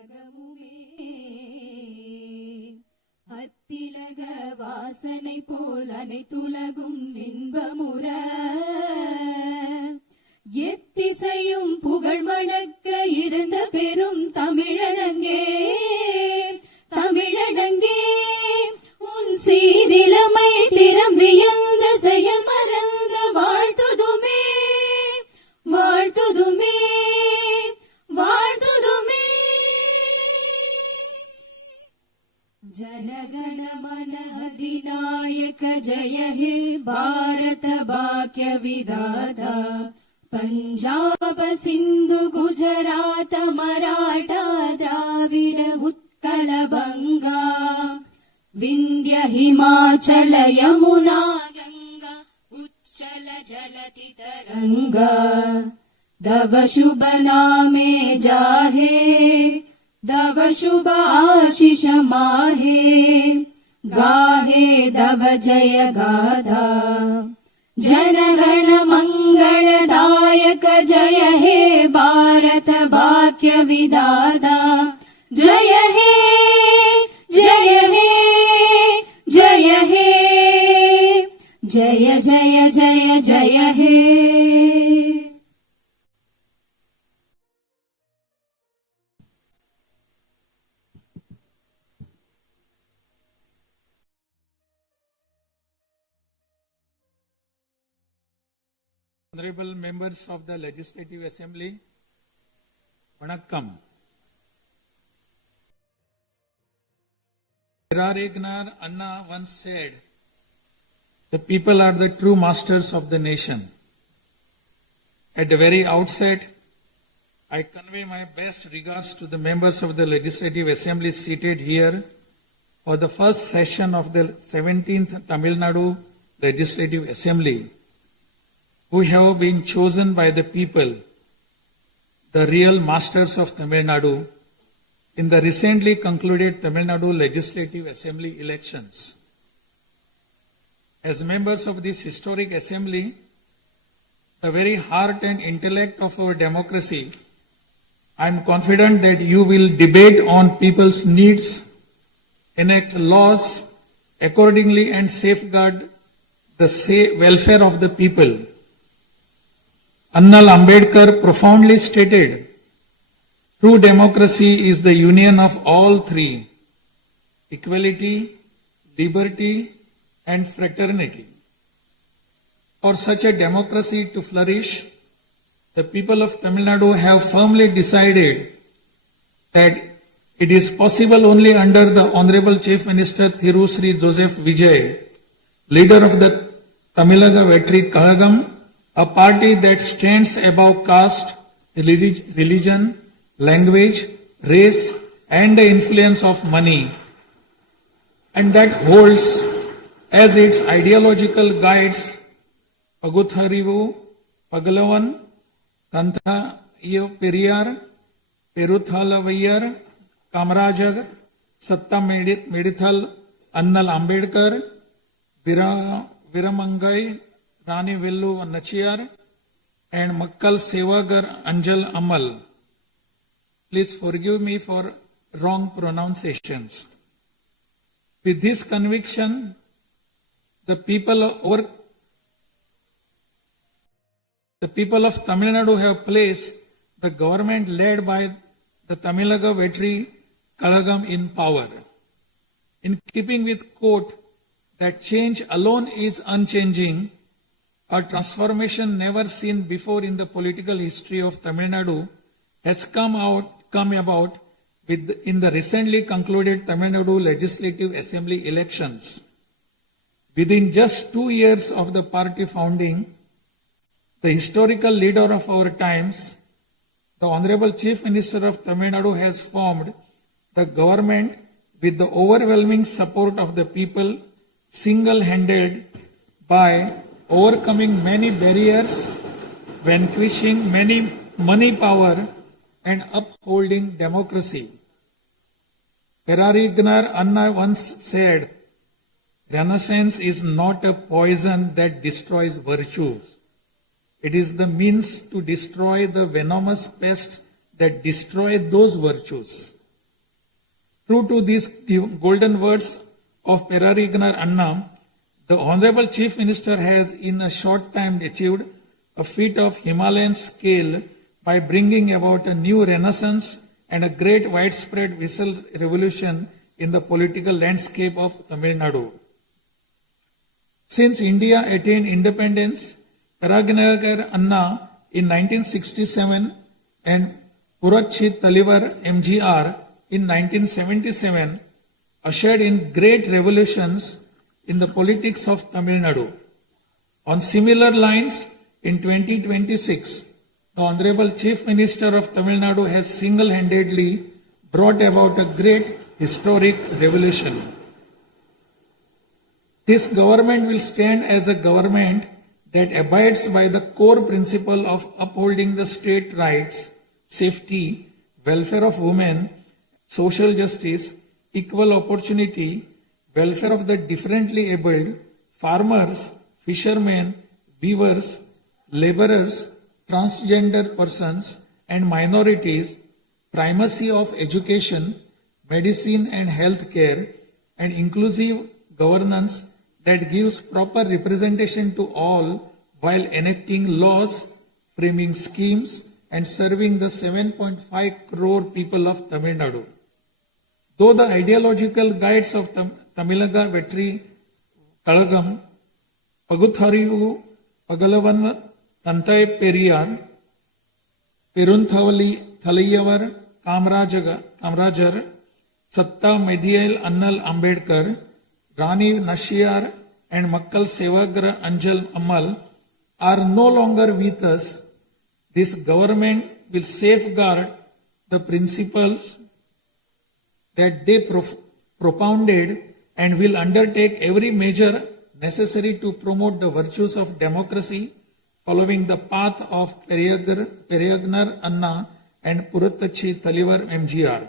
கழகமுமே அத்திலக வாசனை போல் அனைத்துலகும் இன்பமுற எத்திசையும் புகழ் மணக்க இருந்த பெரும் தமிழனங்கே தமிழனங்கே உன் சீரிலமை திறம் வியந்த செயல் மறந்த வாழ்த்துதுமே வாழ்த்துதுமே வாழ்த்துதுமே जनगण मन अधिनायक जय हे भारत भाग्य विधाता पंजाब सिंधु गुजरात मराठा द्राविड उत्कल बंगा विंध्य हिमाचल यमुना गंगा उच्चल जलति तरंगा तव शुभ नामे जाहे दव शुभ आशीष माहे गाहे दव जय गाधा जनगण मंगलदायक जय हे भारत भाग्य विधाता जय हे जय हे जय हे जय जय जय जय हे Honorable members of the Legislative Assembly, Vanakkam. Perarignar Anna once said, the people are the true masters of the nation. At the very outset, I convey my best regards to the members of the Legislative Assembly seated here for the first session of the 17th Tamil Nadu Legislative Assembly, who have been chosen by the people, the real masters of Tamil Nadu, in the recently concluded Tamil Nadu Legislative Assembly elections. As members of this historic assembly, the very heart and intellect of our democracy, I am confident that you will debate on people's needs, enact laws accordingly, and safeguard the welfare of the people. Annal Ambedkar profoundly stated, true democracy is the union of all three: equality, liberty, and fraternity. For such a democracy to flourish, the people of Tamil Nadu have firmly decided that it is possible only under the Honorable Chief Minister Thiru Sri Joseph Vijay, leader of the Tamilaga Vettri Kazhagam, a party that stands above caste, religion, language, race, and the influence of money, and that holds as its ideological guides Pagutharivu, Pagalavan, Tantha Periyar, Peruthalavayar, Kamarajar, Sattamandrathil Annal Ambedkar, Viramangai, Rani Vellu Nachiyar, and Makkal Sevagar Anjal Amal. Please forgive me for wrong pronunciations. With this conviction, the people of Tamil Nadu have placed the government led by the Tamilaga Vettri Kazhagam in power. In keeping with quote that change alone is unchanging, a transformation never seen before in the political history of Tamil Nadu has come about in the recently concluded Tamil Nadu Legislative Assembly elections. Within just 2 years of the party founding, the historical leader of our times, the Honorable Chief Minister of Tamil Nadu, has formed the government with the overwhelming support of the people, single-handed by overcoming many barriers, vanquishing many money power, and upholding democracy. Perarignar Anna once said, Renaissance is not a poison that destroys virtues. It is the means to destroy the venomous pest that destroy those virtues. True to these golden words of Perarignar Anna, the Honorable Chief Minister has in a short time achieved a feat of Himalayan scale by bringing about a new renaissance and a great widespread visual revolution in the political landscape of Tamil Nadu. Since India attained independence, Perarignar Anna in 1967 and Purachi Talivar MGR in 1977 ushered in great revolutions in the politics of Tamil Nadu. On similar lines, in 2026, the Honorable Chief Minister of Tamil Nadu has single-handedly brought about a great historic revolution. This government will stand as a government that abides by the core principle of upholding the state rights, safety, welfare of women, social justice, equal opportunity, welfare of the differently abled, farmers, fishermen, weavers, laborers, transgender persons and minorities, primacy of education, medicine and health care, and inclusive governance that gives proper representation to all while enacting laws, framing schemes, and serving the 7.5 crore people of Tamil Nadu. Though the ideological guides of Tamilaga Vettri Kazhagam, Pagutharivu, Pagalavan, Tantai Periyar, Perunthavali Thalayavar, Kamrajar, Satta Medial Annal Ambedkar, Rani Nashiyar, and Makkal Sevagra Anjal Amal are no longer with us. This government will safeguard the principles that they propounded and will undertake every measure necessary to promote the virtues of democracy following the path of Perarignar Anna and Purachi Talivar MGR.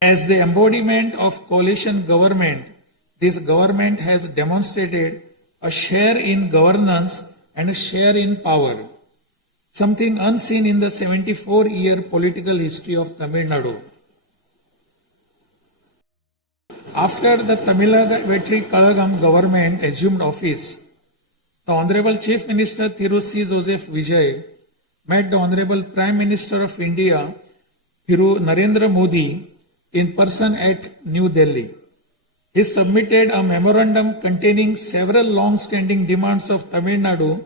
As the embodiment of coalition government, this government has demonstrated a share in governance and a share in power, something unseen in the 74-year political history of Tamil Nadu. After the Tamilaga Vettri Kazhagam government assumed office, the Honorable Chief Minister Thiru C. Joseph Vijay met the Honorable Prime Minister of India, Thiru Narendra Modi, in person at New Delhi. He submitted a memorandum containing several long-standing demands of Tamil Nadu,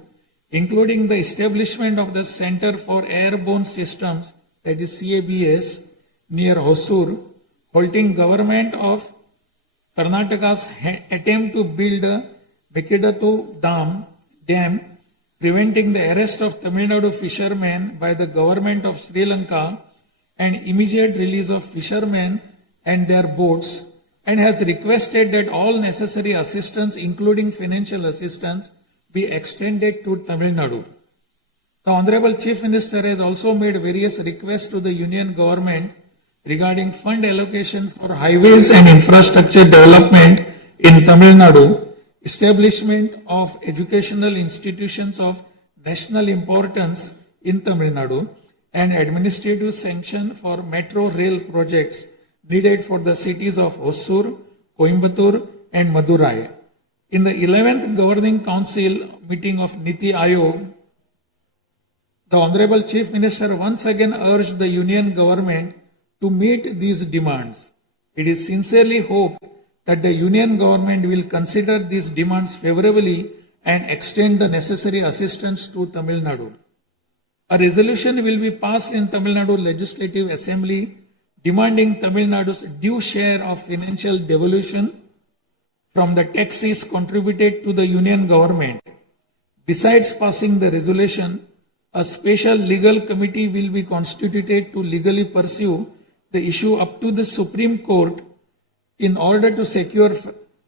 including the establishment of the Center for Airborne Systems, that is CABS, near Hosur, halting government of Karnataka's attempt to build a Mekidatu Dam, preventing the arrest of Tamil Nadu fishermen by the government of Sri Lanka and immediate release of fishermen and their boats, and has requested that all necessary assistance, including financial assistance, be extended to Tamil Nadu. The Honorable Chief Minister has also made various requests to the Union Government regarding fund allocation for highways and infrastructure development in Tamil Nadu, establishment of educational institutions of national importance in Tamil Nadu, and administrative sanction for metro rail projects needed for the cities of Hosur, Coimbatore, and Madurai. In the 11th Governing Council meeting of Niti Aayog, the Honorable Chief Minister once again urged the Union Government to meet these demands. It is sincerely hoped that the Union Government will consider these demands favorably and extend the necessary assistance to Tamil Nadu. A resolution will be passed in Tamil Nadu Legislative Assembly demanding Tamil Nadu's due share of financial devolution from the taxes contributed to the Union Government. Besides passing the resolution, a special legal committee will be constituted to legally pursue the issue up to the Supreme Court in order to secure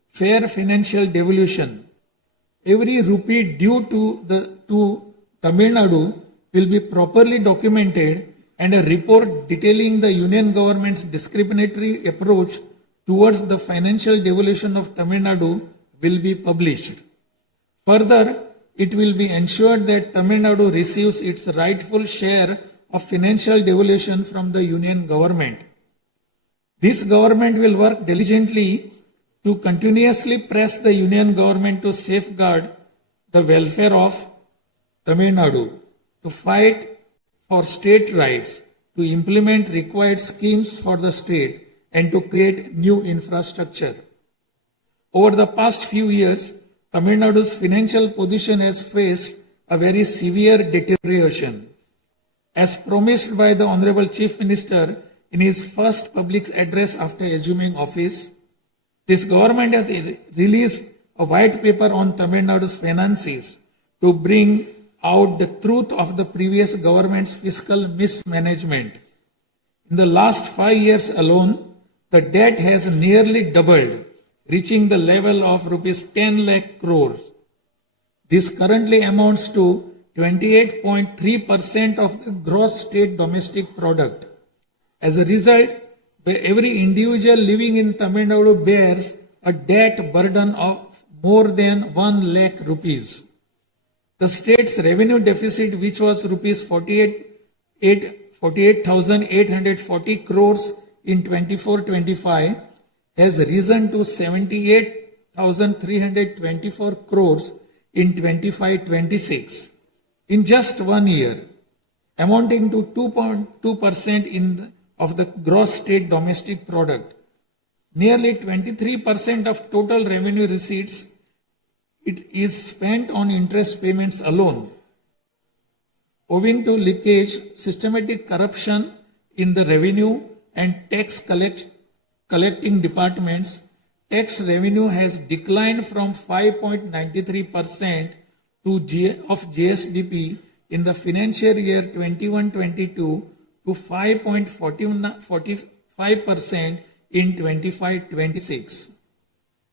fair financial devolution. Every rupee due to Tamil Nadu will be properly documented, and a report detailing the Union Government's discriminatory approach towards the financial devolution of Tamil Nadu will be published. Further, it will be ensured that Tamil Nadu receives its rightful share of financial devolution from the union government. This government will work diligently to continuously press the union government to safeguard the welfare of Tamil Nadu, to fight for state rights, to implement required schemes for the state, and to create new infrastructure. Over the past few years, Tamil Nadu's financial position has faced a very severe deterioration. As promised by the Honorable Chief Minister in his first public address after assuming office, this government has released a white paper on Tamil Nadu's finances to bring out the truth of the previous government's fiscal mismanagement. In the last 5 years alone, the debt has nearly doubled, reaching the level of rupees 10 lakh crores. This currently amounts to 28.3% of the gross state domestic product. As a result, every individual living in Tamil Nadu bears a debt burden of more than 1 lakh rupees. The state's revenue deficit, which was rupees 48,840 crores in 24-25, has risen to 78,324 crores in 25-26 in just 1 year, amounting to 2.2% of the gross state domestic product. Nearly 23% of total revenue receipts it is spent on interest payments alone. Owing to leakage, systematic corruption in the revenue and tax collecting departments, tax revenue has declined from 5.93% of GSDP in the financial year 21-22 to 5.45% in 25-26.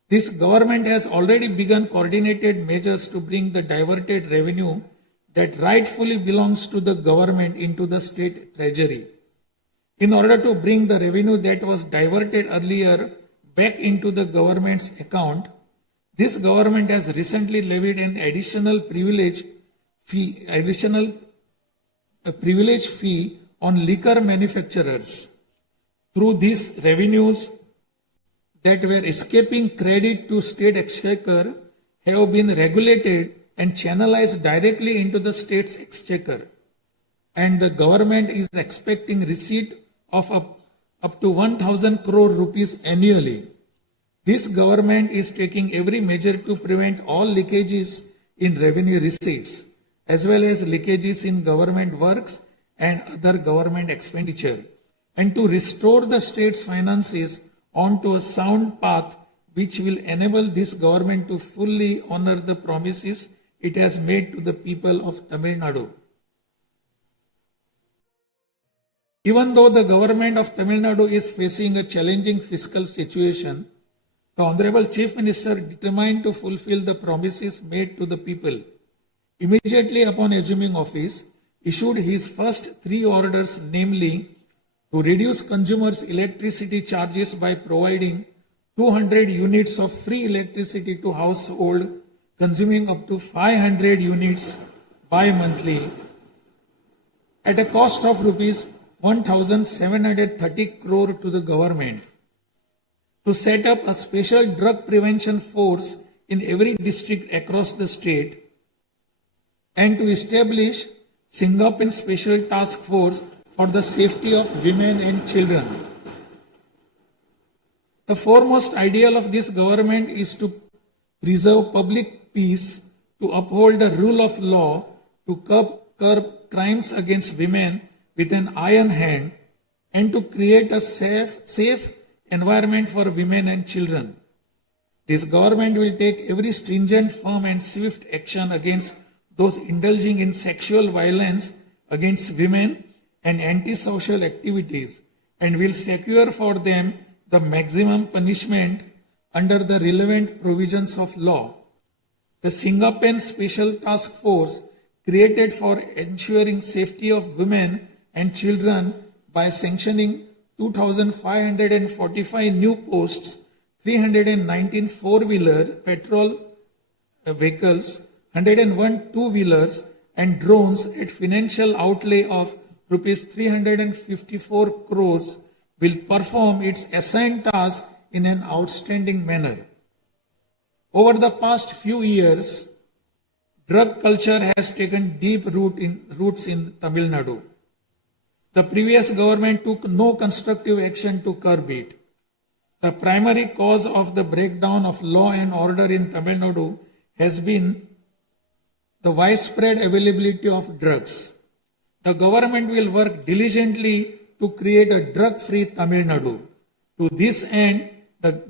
This government has already begun coordinated measures to bring the diverted revenue that rightfully belongs to the government into the state treasury. In order to bring the revenue that was diverted earlier back into the government's account, this government has recently levied an additional privilege fee on liquor manufacturers. Through these revenues that were escaping credit to state exchequer have been regulated and channelized directly into the state's exchequer, and the government is expecting receipt of up to 1,000 crore rupees annually. This government is taking every measure to prevent all leakages in revenue receipts, as well as leakages in government works and other government expenditure, and to restore the state's finances onto a sound path which will enable this government to fully honor the promises it has made to the people of Tamil Nadu. Even though the government of Tamil Nadu is facing a challenging fiscal situation, the Honorable Chief Minister, determined to fulfill the promises made to the people, immediately upon assuming office, issued his first 3 orders, namely, to reduce consumers' electricity charges by providing 200 units of free electricity to household consuming up to 500 units bi-monthly at a cost of rupees 1,730 crore to the government, to set up a special drug prevention force in every district across the state, and to establish Singaporean Special Task Force for the safety of women and children. The foremost ideal of this government is to preserve public peace, to uphold the rule of law, to curb crimes against women with an iron hand, and to create a safe environment for women and children. This government will take every stringent, firm and swift action against those indulging in sexual violence against women and antisocial activities, and will secure for them the maximum punishment under the relevant provisions of law. The Singaporean Special Task Force, created for ensuring safety of women and children by sanctioning 2,545 new posts, 319 four-wheeler petrol vehicles, 101 two-wheelers and drones at financial outlay of rupees 354 crores will perform its assigned task in an outstanding manner. Over the past few years, drug culture has taken deep roots in Tamil Nadu. The previous government took no constructive action to curb it. The primary cause of the breakdown of law and order in Tamil Nadu has been the widespread availability of drugs. The government will work diligently to create a drug-free Tamil Nadu. To this end,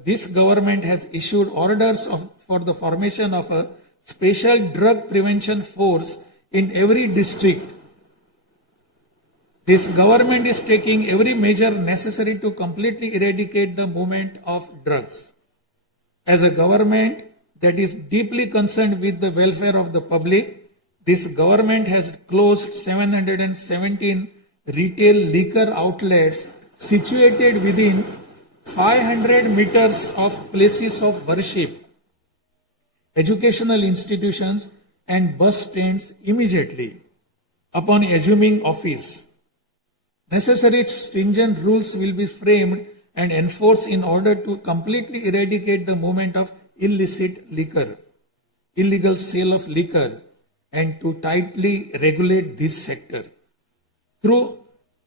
this government has issued orders for the formation of a special drug prevention force in every district. This government is taking every measure necessary to completely eradicate the movement of drugs. As a government that is deeply concerned with the welfare of the public, this government has closed 717 retail liquor outlets situated within 500 meters of places of worship, educational institutions, and bus stands immediately upon assuming office. Necessary stringent rules will be framed and enforced in order to completely eradicate the movement of illicit liquor, illegal sale of liquor, and to tightly regulate this sector. Through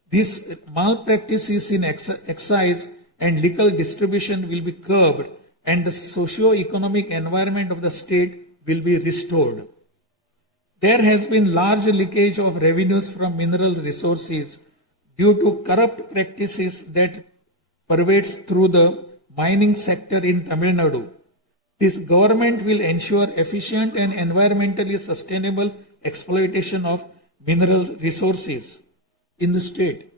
these malpractices in excise and liquor distribution will be curbed and the socio-economic environment of the state will be restored. There has been large leakage of revenues from mineral resources due to corrupt practices that pervades through the mining sector in Tamil Nadu. This government will ensure efficient and environmentally sustainable exploitation of mineral resources in the state.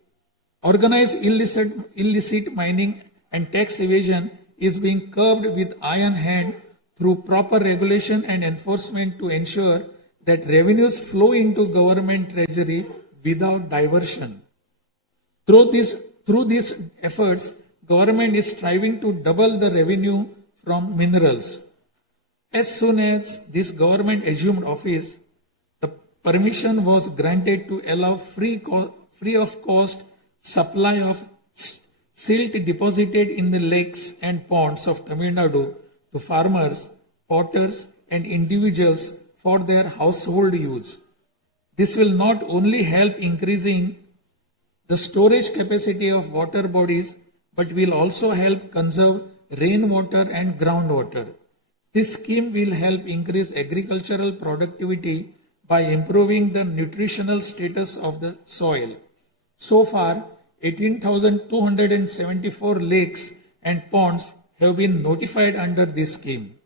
Organized illicit mining and tax evasion is being curbed with iron hand through proper regulation and enforcement to ensure that revenues flow into government treasury without diversion. Through these efforts, government is striving to double the revenue from minerals. As soon as this government assumed office, the permission was granted to allow free of cost supply of silt deposited in the lakes and ponds of Tamil Nadu to farmers, potters, and individuals for their household use. This will not only help increasing the storage capacity of water bodies, but will also help conserve rainwater and groundwater. This scheme will help increase agricultural productivity by improving the nutritional status of the soil. So far, 18,274 lakes and ponds have been notified under this scheme.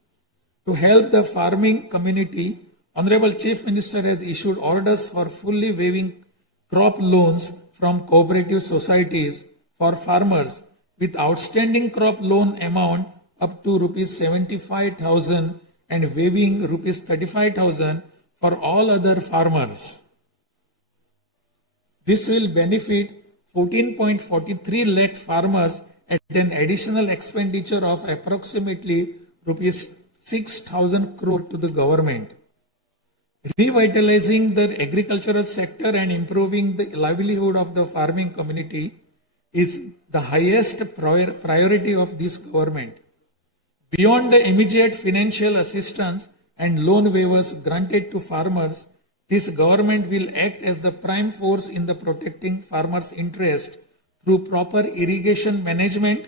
To help the farming community, Honorable Chief Minister has issued orders for fully waiving crop loans from cooperative societies for farmers with outstanding crop loan amount up to rupees 75,000 and waiving rupees 35,000 for all other farmers. This will benefit 14.43 lakh farmers at an additional expenditure of approximately rupees 6,000 crore to the government. Revitalizing the agricultural sector and improving the livelihood of the farming community is the highest priority of this government. Beyond the immediate financial assistance and loan waivers granted to farmers, this government will act as the prime force in the protecting farmers' interest through proper irrigation management,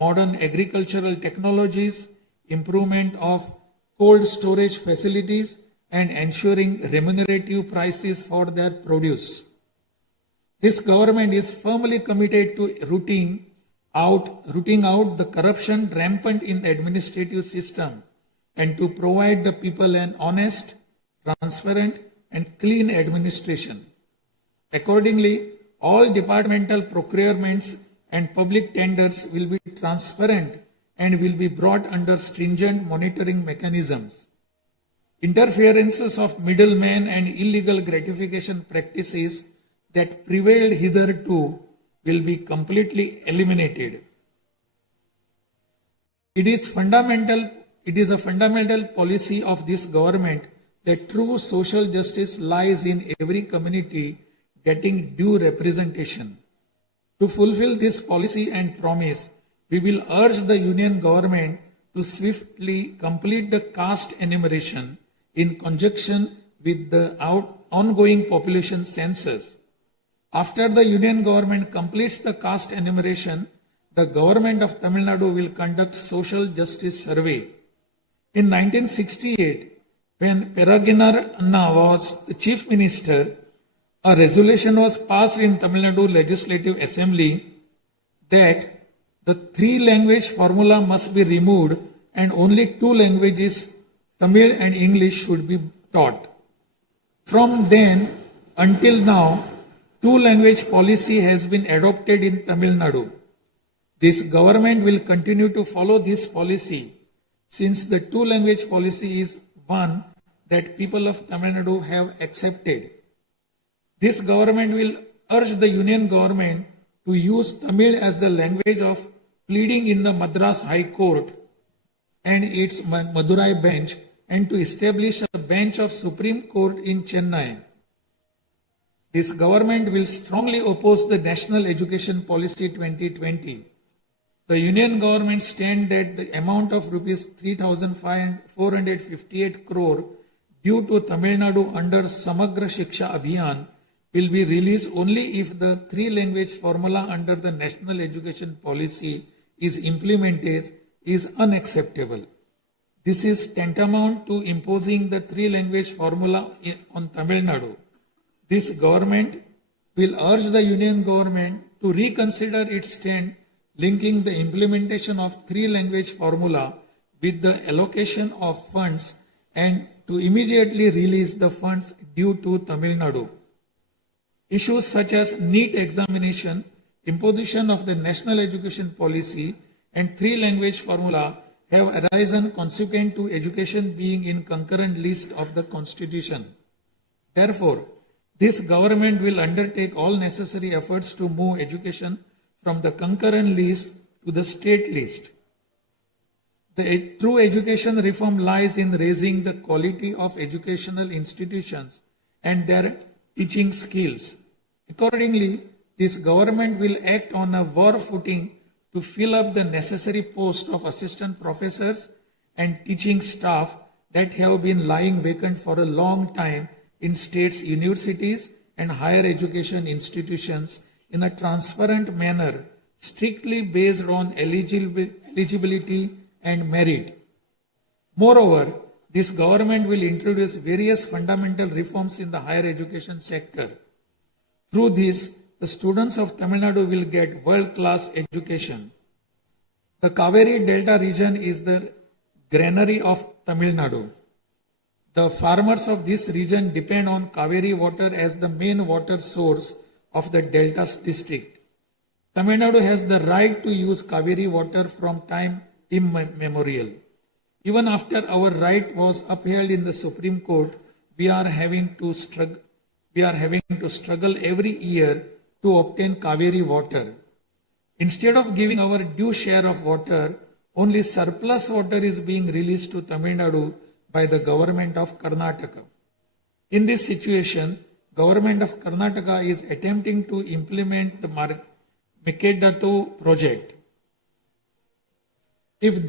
modern agricultural technologies, improvement of cold storage facilities, and ensuring remunerative prices for their produce. This government is firmly committed to rooting out the corruption rampant in the administrative system and to provide the people an honest, transparent, and clean administration. Accordingly, all departmental procurements and public tenders will be transparent and will be brought under stringent monitoring mechanisms. Interferences of middlemen and illegal gratification practices that prevailed hitherto will be completely eliminated. It is a fundamental policy of this government that true social justice lies in every community, getting due representation. To fulfill this policy and promise, we will urge the Union government to swiftly complete the caste enumeration in conjunction with the ongoing population census. After the Union government completes the caste enumeration, the government of Tamil Nadu will conduct social justice survey. In 1968, when Peregriner Anna was the chief minister, a resolution was passed in Tamil Nadu Legislative Assembly that the 3-language formula must be removed and only 2 languages, Tamil and English, should be taught. From then until now, 2-language policy has been adopted in Tamil Nadu. This government will continue to follow this policy since the 2-language policy is one that people of Tamil Nadu have accepted. This government will urge the Union government to use Tamil as the language of pleading in the Madras High Court and its Madurai bench, and to establish a bench of Supreme Court in Chennai. This government will strongly oppose the National Education Policy 2020. The Union government stand that the amount of rupees 3,458 crore due to Tamil Nadu under Samagra Shiksha Abhiyan will be released only if the 3-language formula under the National Education Policy is implemented is unacceptable. This is tantamount to imposing the 3-language formula on Tamil Nadu. This government will urge the Union government to reconsider its stand linking the implementation of 3-language formula with the allocation of funds and to immediately release the funds due to Tamil Nadu. Issues such as NEET examination, imposition of the National Education Policy and 3-language formula have arisen consequent to education being in concurrent list of the Constitution. Therefore, this government will undertake all necessary efforts to move education from the concurrent list to the state list. The true education reform lies in raising the quality of educational institutions and their teaching skills. Accordingly, this government will act on a war footing to fill up the necessary post of assistant professors and teaching staff that have been lying vacant for a long time in states' universities and higher education institutions in a transparent manner, strictly based on eligibility and merit. Moreover, this government will introduce various fundamental reforms in the higher education sector. Through this, the students of Tamil Nadu will get world-class education. The Kaveri Delta region is the granary of Tamil Nadu. The farmers of this region depend on Kaveri water as the main water source of the Delta district. Tamil Nadu has the right to use Kaveri water from time immemorial. Even after our right was upheld in the Supreme Court, we are having to struggle every year to obtain Kaveri water. Instead of giving our due share of water, only surplus water is being released to Tamil Nadu by the government of Karnataka. In this situation, government of Karnataka is attempting to implement the Mekedatu project. If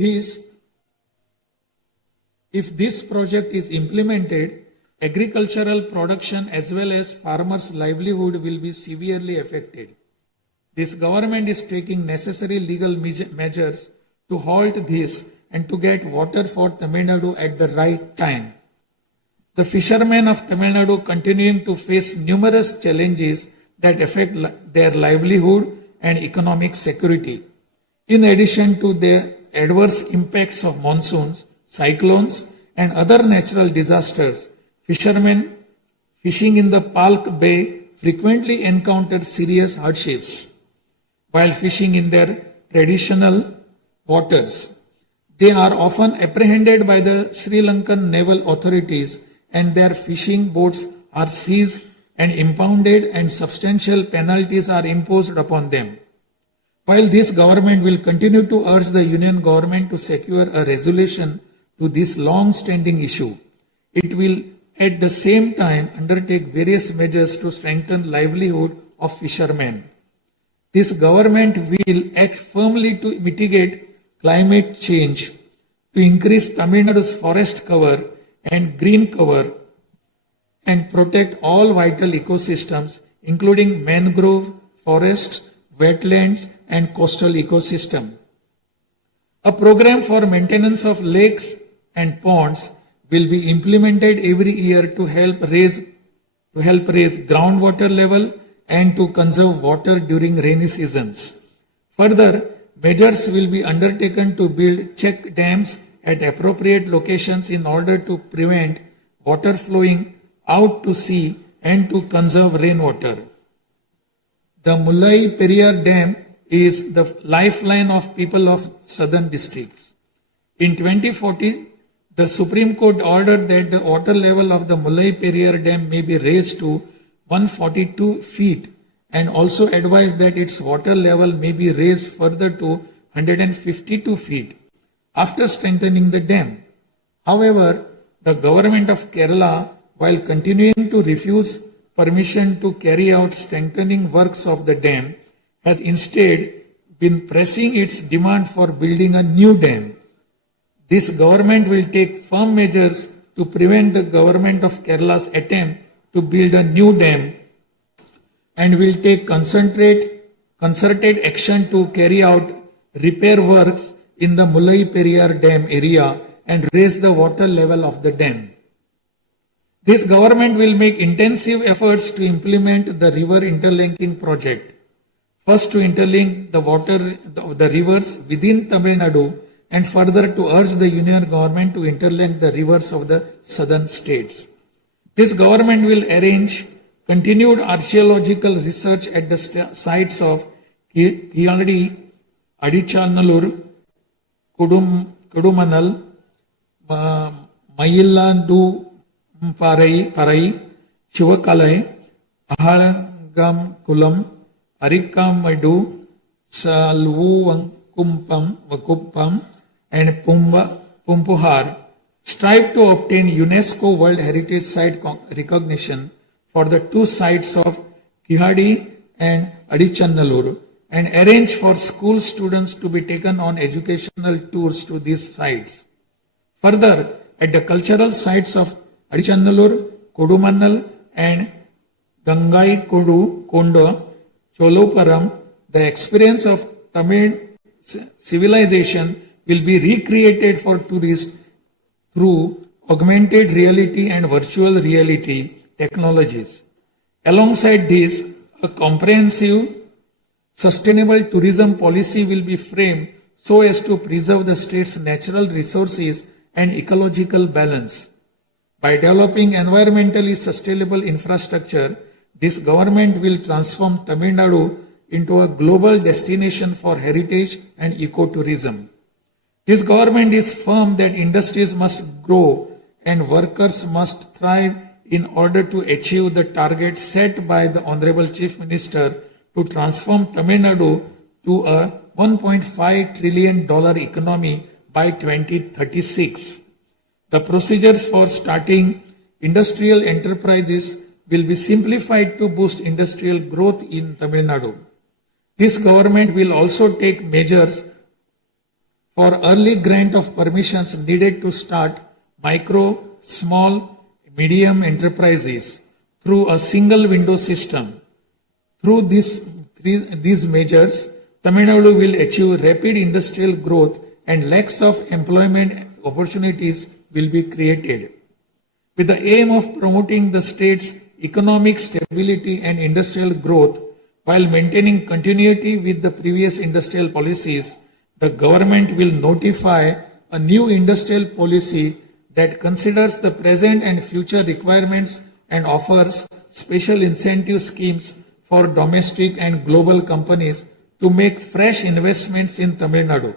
this project is implemented, agricultural production as well as farmers' livelihood will be severely affected. This government is taking necessary legal measures to halt this and to get water for Tamil Nadu at the right time. The fishermen of Tamil Nadu continuing to face numerous challenges that affect their livelihood and economic security. In addition to the adverse impacts of monsoons, cyclones, and other natural disasters, fishermen fishing in the Palk Bay frequently encounter serious hardships while fishing in their traditional waters. They are often apprehended by the Sri Lankan naval authorities and their fishing boats are seized and impounded and substantial penalties are imposed upon them. While this government will continue to urge the Union government to secure a resolution to this long-standing issue, it will at the same time undertake various measures to strengthen livelihood of fishermen. This government will act firmly to mitigate climate change, to increase Tamil Nadu's forest cover and green cover, and protect all vital ecosystems, including mangrove, forests, wetlands, and coastal ecosystem. A program for maintenance of lakes and ponds will be implemented every year to help raise groundwater level and to conserve water during rainy seasons. Further, measures will be undertaken to build check dams at appropriate locations in order to prevent water flowing out to sea and to conserve rainwater. The Mullai Periyar Dam is the lifeline of people of southern districts. In 2040, the Supreme Court ordered that the water level of the Mullai Periyar Dam may be raised to 142 feet and also advised that its water level may be raised further to 152 feet after strengthening the dam. However, the government of Kerala, while continuing to refuse permission to carry out strengthening works of the dam, has instead been pressing its demand for building a new dam. This government will take firm measures to prevent the government of Kerala's attempt to build a new dam and will take concerted action to carry out repair works in the Mullai Periyar Dam area and raise the water level of the dam. This government will make intensive efforts to implement the river interlinking project. First, to interlink the rivers within Tamil Nadu, and further to urge the union government to interlink the rivers of the southern states. This government will arrange continued archaeological research at the sites of Kiyadi, Adichanallur, Kudumanal, Mayillandu Parai, Shivakalai, Ahalagam Kulam, Arikamadu, Salvu Vakuppam, and Pumpuhar strive to obtain UNESCO World Heritage Site recognition for the two sites of Kihadi and Adichanallur and arrange for school students to be taken on educational tours to these sites. Further, at the cultural sites of Adichanallur, Kodumannal and Gangai Kondo, Choluparam, the experience of Tamil civilization will be recreated for tourists through augmented reality and virtual reality technologies. Alongside this, a comprehensive, sustainable tourism policy will be framed so as to preserve the state's natural resources and ecological balance. By developing environmentally sustainable infrastructure, this government will transform Tamil Nadu into a global destination for heritage and ecotourism. This government is firm that industries must grow and workers must thrive in order to achieve the target set by the Honorable Chief Minister to transform Tamil Nadu to a $1.5 trillion economy by 2036. The procedures for starting industrial enterprises will be simplified to boost industrial growth in Tamil Nadu. This government will also take measures for early grant of permissions needed to start micro, small, medium enterprises through a single window system. Through these measures, Tamil Nadu will achieve rapid industrial growth and lakhs of employment opportunities will be created. With the aim of promoting the state's economic stability and industrial growth while maintaining continuity with the previous industrial policies, the government will notify a new industrial policy that considers the present and future requirements and offers special incentive schemes for domestic and global companies to make fresh investments in Tamil Nadu.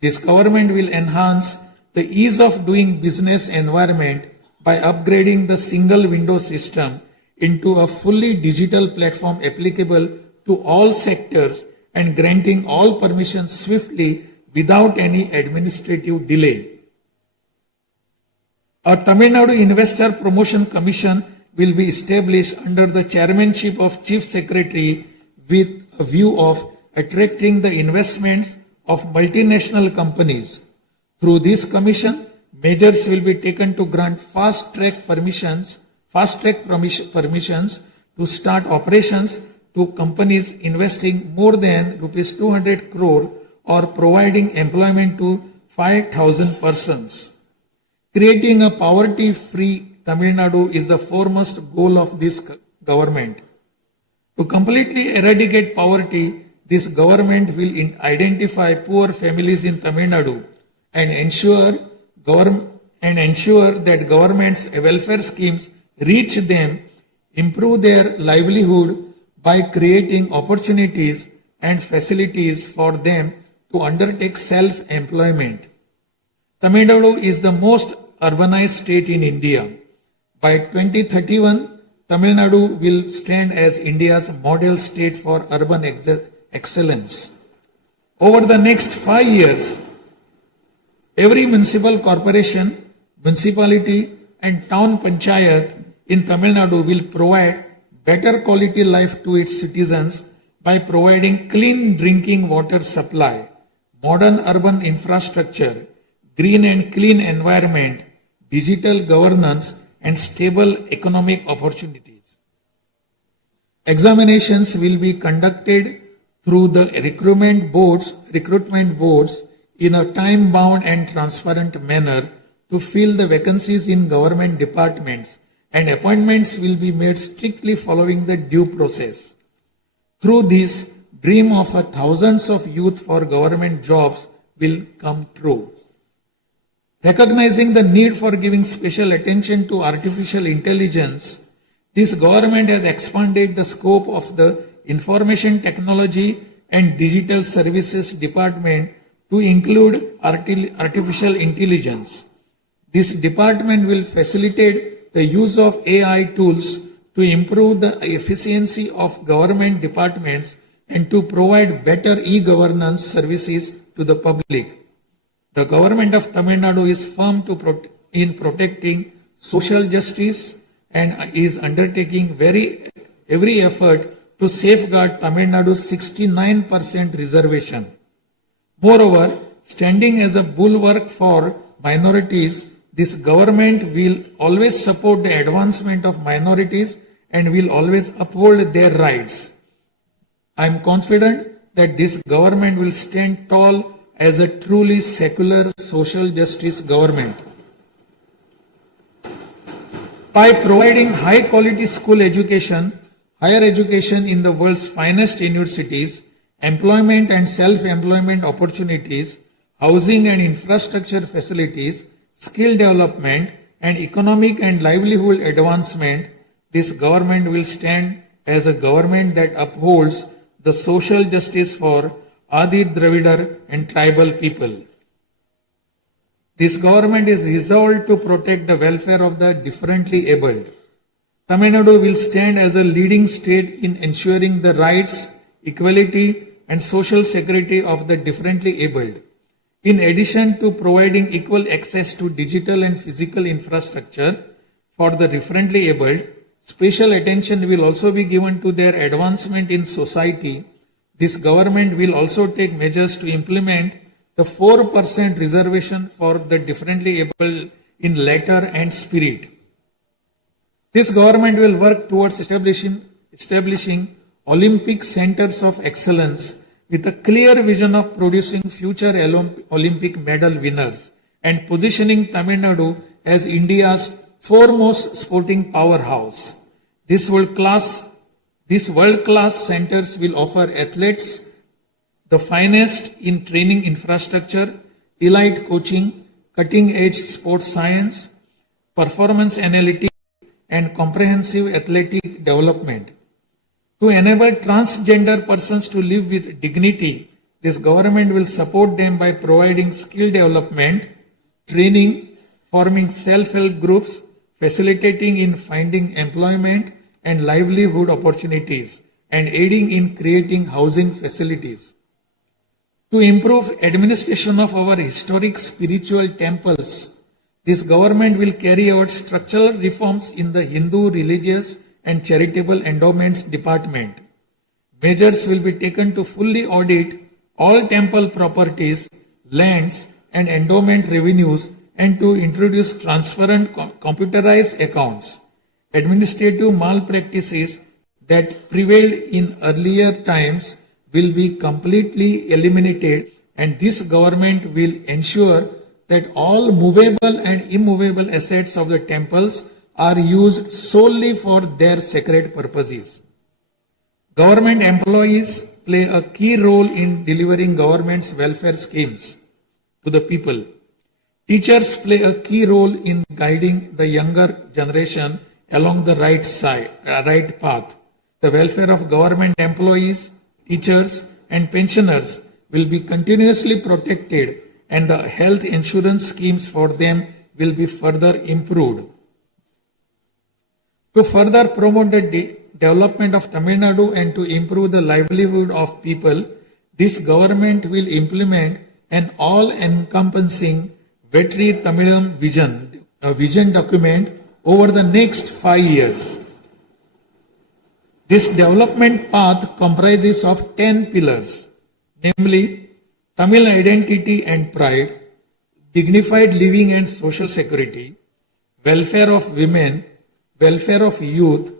This government will enhance the ease of doing business environment by upgrading the single window system into a fully digital platform applicable to all sectors and granting all permissions swiftly without any administrative delay. A Tamil Nadu Investor Promotion Commission will be established under the chairmanship of Chief Secretary with a view of attracting the investments of multinational companies. Through this commission, measures will be taken to grant fast-track permissions to start operations to companies investing more than rupees 200 crore or providing employment to 5,000 persons. Creating a poverty-free Tamil Nadu is the foremost goal of this government. To completely eradicate poverty, this government will identify poor families in Tamil Nadu and ensure that government's welfare schemes reach them, improve their livelihood by creating opportunities and facilities for them to undertake self-employment. Tamil Nadu is the most urbanized state in India. By 2031, Tamil Nadu will stand as India's model state for urban excellence. Over the next 5 years, every municipal corporation, municipality and town panchayat in Tamil Nadu will provide better quality life to its citizens by providing clean drinking water supply, modern urban infrastructure, green and clean environment, digital governance and stable economic opportunities. Examinations will be conducted through the recruitment boards in a time-bound and transparent manner to fill the vacancies in government departments, and appointments will be made strictly following the due process. Through this, dream of thousands of youth for government jobs will come true. Recognizing the need for giving special attention to artificial intelligence, this government has expanded the scope of the Information Technology and Digital Services Department to include artificial intelligence. This department will facilitate the use of AI tools to improve the efficiency of government departments and to provide better e-governance services to the public. The government of Tamil Nadu is firm in protecting social justice and is undertaking every effort to safeguard Tamil Nadu's 69% reservation. Moreover, standing as a bulwark for minorities, this government will always support the advancement of minorities and will always uphold their rights. I am confident that this government will stand tall as a truly secular social justice government. By providing high quality school education, higher education in the world's finest universities, employment and self-employment opportunities, housing and infrastructure facilities, skill development and economic and livelihood advancement, this government will stand as a government that upholds the social justice for Adi Dravidar and tribal people. This government is resolved to protect the welfare of the differently abled. Tamil Nadu will stand as a leading state in ensuring the rights, equality and social security of the differently abled. In addition to providing equal access to digital and physical infrastructure for the differently abled, special attention will also be given to their advancement in society. This government will also take measures to implement the 4% reservation for the differently able in letter and spirit. This government will work towards establishing Olympic centers of excellence with a clear vision of producing future Olympic medal winners and positioning Tamil Nadu as India's foremost sporting powerhouse. These world-class centers will offer athletes the finest in training infrastructure, elite coaching, cutting-edge sports science, performance analytics, and comprehensive athletic development. To enable transgender persons to live with dignity, this government will support them by providing skill development, training, forming self-help groups, facilitating in finding employment and livelihood opportunities, and aiding in creating housing facilities. To improve administration of our historic spiritual temples, this government will carry out structural reforms in the Hindu religious and charitable endowments department. Measures will be taken to fully audit all temple properties, lands, and endowment revenues and to introduce transparent computerized accounts. Administrative malpractices that prevailed in earlier times will be completely eliminated, and this government will ensure that all movable and immovable assets of the temples are used solely for their sacred purposes. Government employees play a key role in delivering government's welfare schemes to the people. Teachers play a key role in guiding the younger generation along the right path. The welfare of government employees, teachers, and pensioners will be continuously protected, and the health insurance schemes for them will be further improved. To further promote the development of Tamil Nadu and to improve the livelihood of people, this government will implement an all-encompassing Vettri Kazhagam vision document over the next 5 years. This development path comprises of 10 pillars, namely Tamil identity and pride, dignified living and social security, welfare of women, welfare of youth,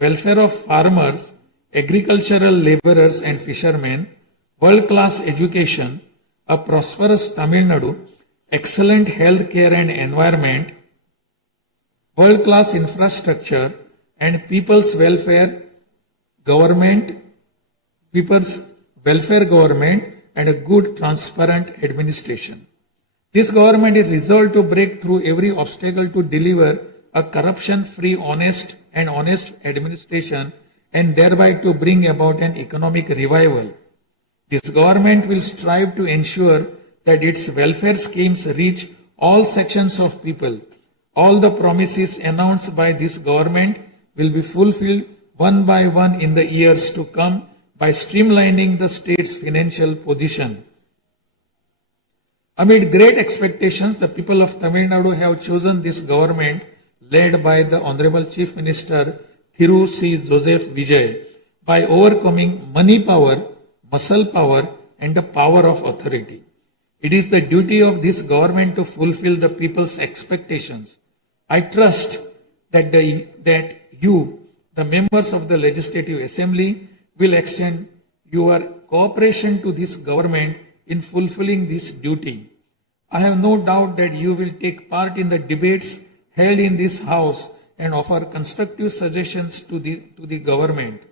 welfare of farmers, agricultural laborers and fishermen, world-class education, a prosperous Tamil Nadu, excellent health care and environment, world-class infrastructure, and people's welfare government, and a good transparent administration. This government is resolved to break through every obstacle to deliver a corruption-free, honest administration and thereby to bring about an economic revival. This government will strive to ensure that its welfare schemes reach all sections of people. All the promises announced by this government will be fulfilled one by one in the years to come by streamlining the state's financial position. Amid great expectations, the people of Tamil Nadu have chosen this government led by the Honorable Chief Minister Thiru C. Joseph Vijay by overcoming money power, muscle power, and the power of authority. It is the duty of this government to fulfill the people's expectations. I trust that you, the members of the Legislative Assembly, will extend your cooperation to this government in fulfilling this duty. I have no doubt that you will take part in the debates held in this House and offer constructive suggestions to the government.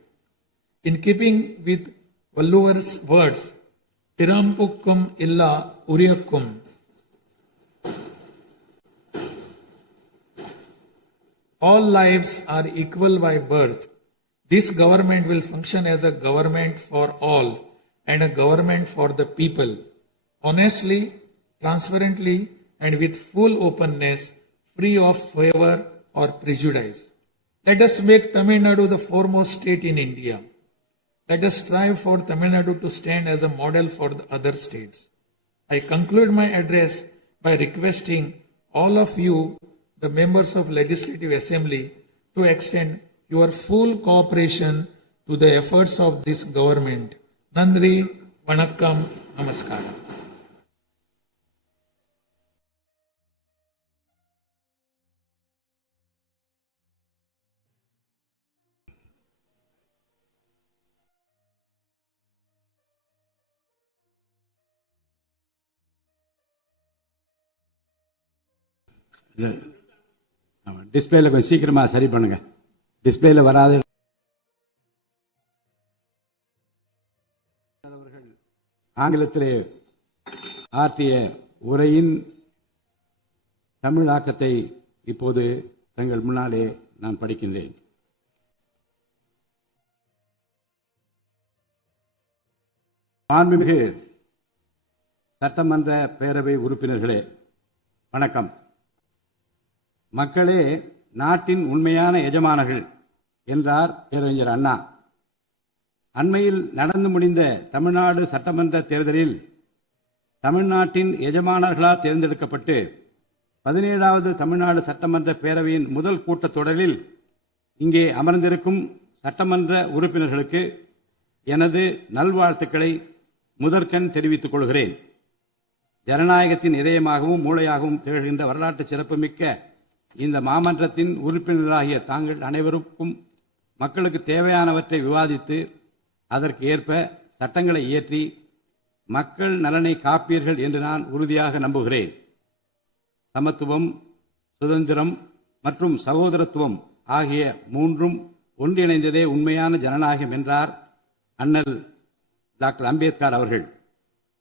In keeping with Valluvar's words, Tirampukkum illa Uriyakkum, all lives are equal by birth. This government will function as a government for all and a government for the people, honestly, transparently, and with full openness, free of favor or prejudice. Let us make Tamil Nadu the foremost state in India. Let us strive for Tamil Nadu to stand as a model for the other states. I conclude my address by requesting all of you, the members of Legislative Assembly, to extend your full cooperation to the efforts of this government. Nandri, Vanakkam, Namaskaram. டிஸ்பிளேல கொஞ்சம் சீக்கிரமா சரி பண்ணுங்க. டிஸ்பிளேல வராது. ஆங்கிலத்திலே ஆற்றிய உரையின் தமிழாக்கத்தை இப்போது தங்கள் முன்னாலே நான் படிக்கின்றேன். மாண்புமிகு சட்டமன்ற பேரவை உறுப்பினர்களே, வணக்கம். மக்களே நாட்டின் உண்மையான எஜமானர்கள் என்றார் பேரறிஞர் அண்ணா. அண்மையில் நடந்து முடிந்த தமிழ்நாடு சட்டமன்ற தேர்தலில் தமிழ்நாட்டின் எஜமானர்களால் தேர்ந்தெடுக்கப்பட்டு 17வது தமிழ்நாடு சட்டமன்ற பேரவையின் முதல் கூட்டத்தொடரில் இங்கே அமர்ந்திருக்கும் சட்டமன்ற உறுப்பினர்களுக்கு எனது நல்வாழ்த்துக்களை முதற்கண் தெரிவித்துக் கொள்கிறேன். ஜனநாயகத்தின் இதயமாகவும் மூளையாகவும் திகழ்கின்ற வரலாற்று சிறப்புமிக்க இந்த மாமன்றத்தின் உறுப்பினர்களாகிய தாங்கள் அனைவருக்கும் மக்களுக்கு தேவையானவற்றை விவாதித்து அதற்கு ஏற்ப சட்டங்களை இயற்றி மக்கள் நலனை காப்பீர்கள் என்று நான் உறுதியாக நம்புகிறேன். சமத்துவம், சுதந்திரம் மற்றும் சகோதரத்துவம் ஆகிய மூன்றும் ஒன்றிணைந்ததே உண்மையான ஜனநாயகம் என்றார் அண்ணல் டாக்டர் அம்பேத்கர் அவர்கள்.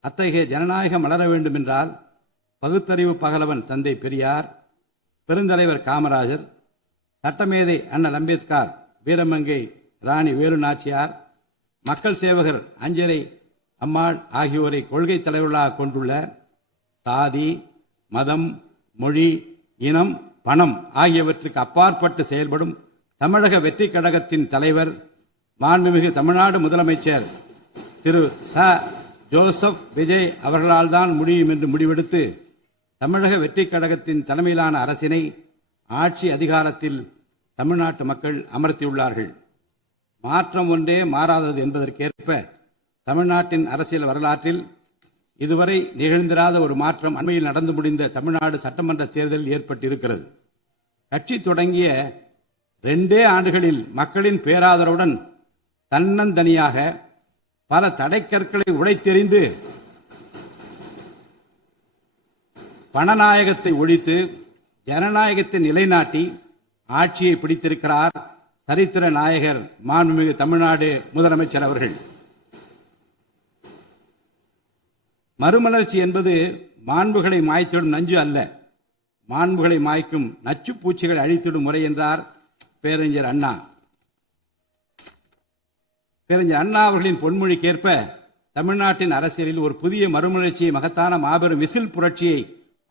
அத்தகைய ஜனநாயகம் வளர வேண்டும் என்றால் பகுத்தறிவு பகலவன் தந்தை பெரியார், பெருந்தலைவர் காமராஜர், சட்டமேதை அண்ணல் அம்பேத்கர், வீரமங்கை ராணி வேலு நாச்சியார், மக்கள் சேவகர் அஞ்சரை அம்மாள் ஆகியோரை கொள்கை தலைவர்களாக கொண்டுள்ள சாதி, மதம், மொழி, இனம், பணம் ஆகியவற்றுக்கு அப்பாற்பட்டு செயல்படும் தமிழக வெற்றி கழகத்தின் தலைவர் மாண்புமிகு தமிழ்நாடு முதலமைச்சர் திரு ஜோசப் விஜய் அவர்களால் தான் முடியும் என்று முடிவெடுத்து தமிழக வெற்றி கழகத்தின் தலைமையிலான அரசினை ஆட்சி அதிகாரத்தில் தமிழ்நாட்டு மக்கள் அமர்த்தியுள்ளார்கள். மாற்றம் ஒன்றே மாறாதது என்பதற்கேற்ப தமிழ்நாட்டின் அரசியல் வரலாற்றில் இதுவரை நிகழ்ந்திராத ஒரு மாற்றம் அண்மையில் நடந்து முடிந்த தமிழ்நாடு சட்டமன்ற தேர்தலில் ஏற்பட்டிருக்கிறது. கட்சி தொடங்கிய 2 ஆண்டுகளில் மக்களின் பேராதரவுடன் தன்னந்தனியாக பல தடைக்கற்களை உடைத்தெறிந்து பணநாயகத்தை ஒழித்து ஜனநாயகத்தை நிலைநாட்டி ஆட்சியை பிடித்திருக்கிறார் சரித்திர நாயகர் மாண்புமிகு தமிழ்நாடு முதலமைச்சர் அவர்கள். மறுமலர்ச்சி என்பது மாண்புகளை மாய்த்திடும் நஞ்சு அல்ல, மாண்புகளை மாய்க்கும் நச்சு பூச்சிகளை அழித்திடும் முறை என்றார் பேரறிஞர் அண்ணா. பேரறிஞர் அண்ணா அவர்களின் பொன்மொழிக்கேற்ப தமிழ்நாட்டின் அரசியலில் ஒரு புதிய மறுமலர்ச்சியை, மகத்தான மாபெரும் விசில் புரட்சியை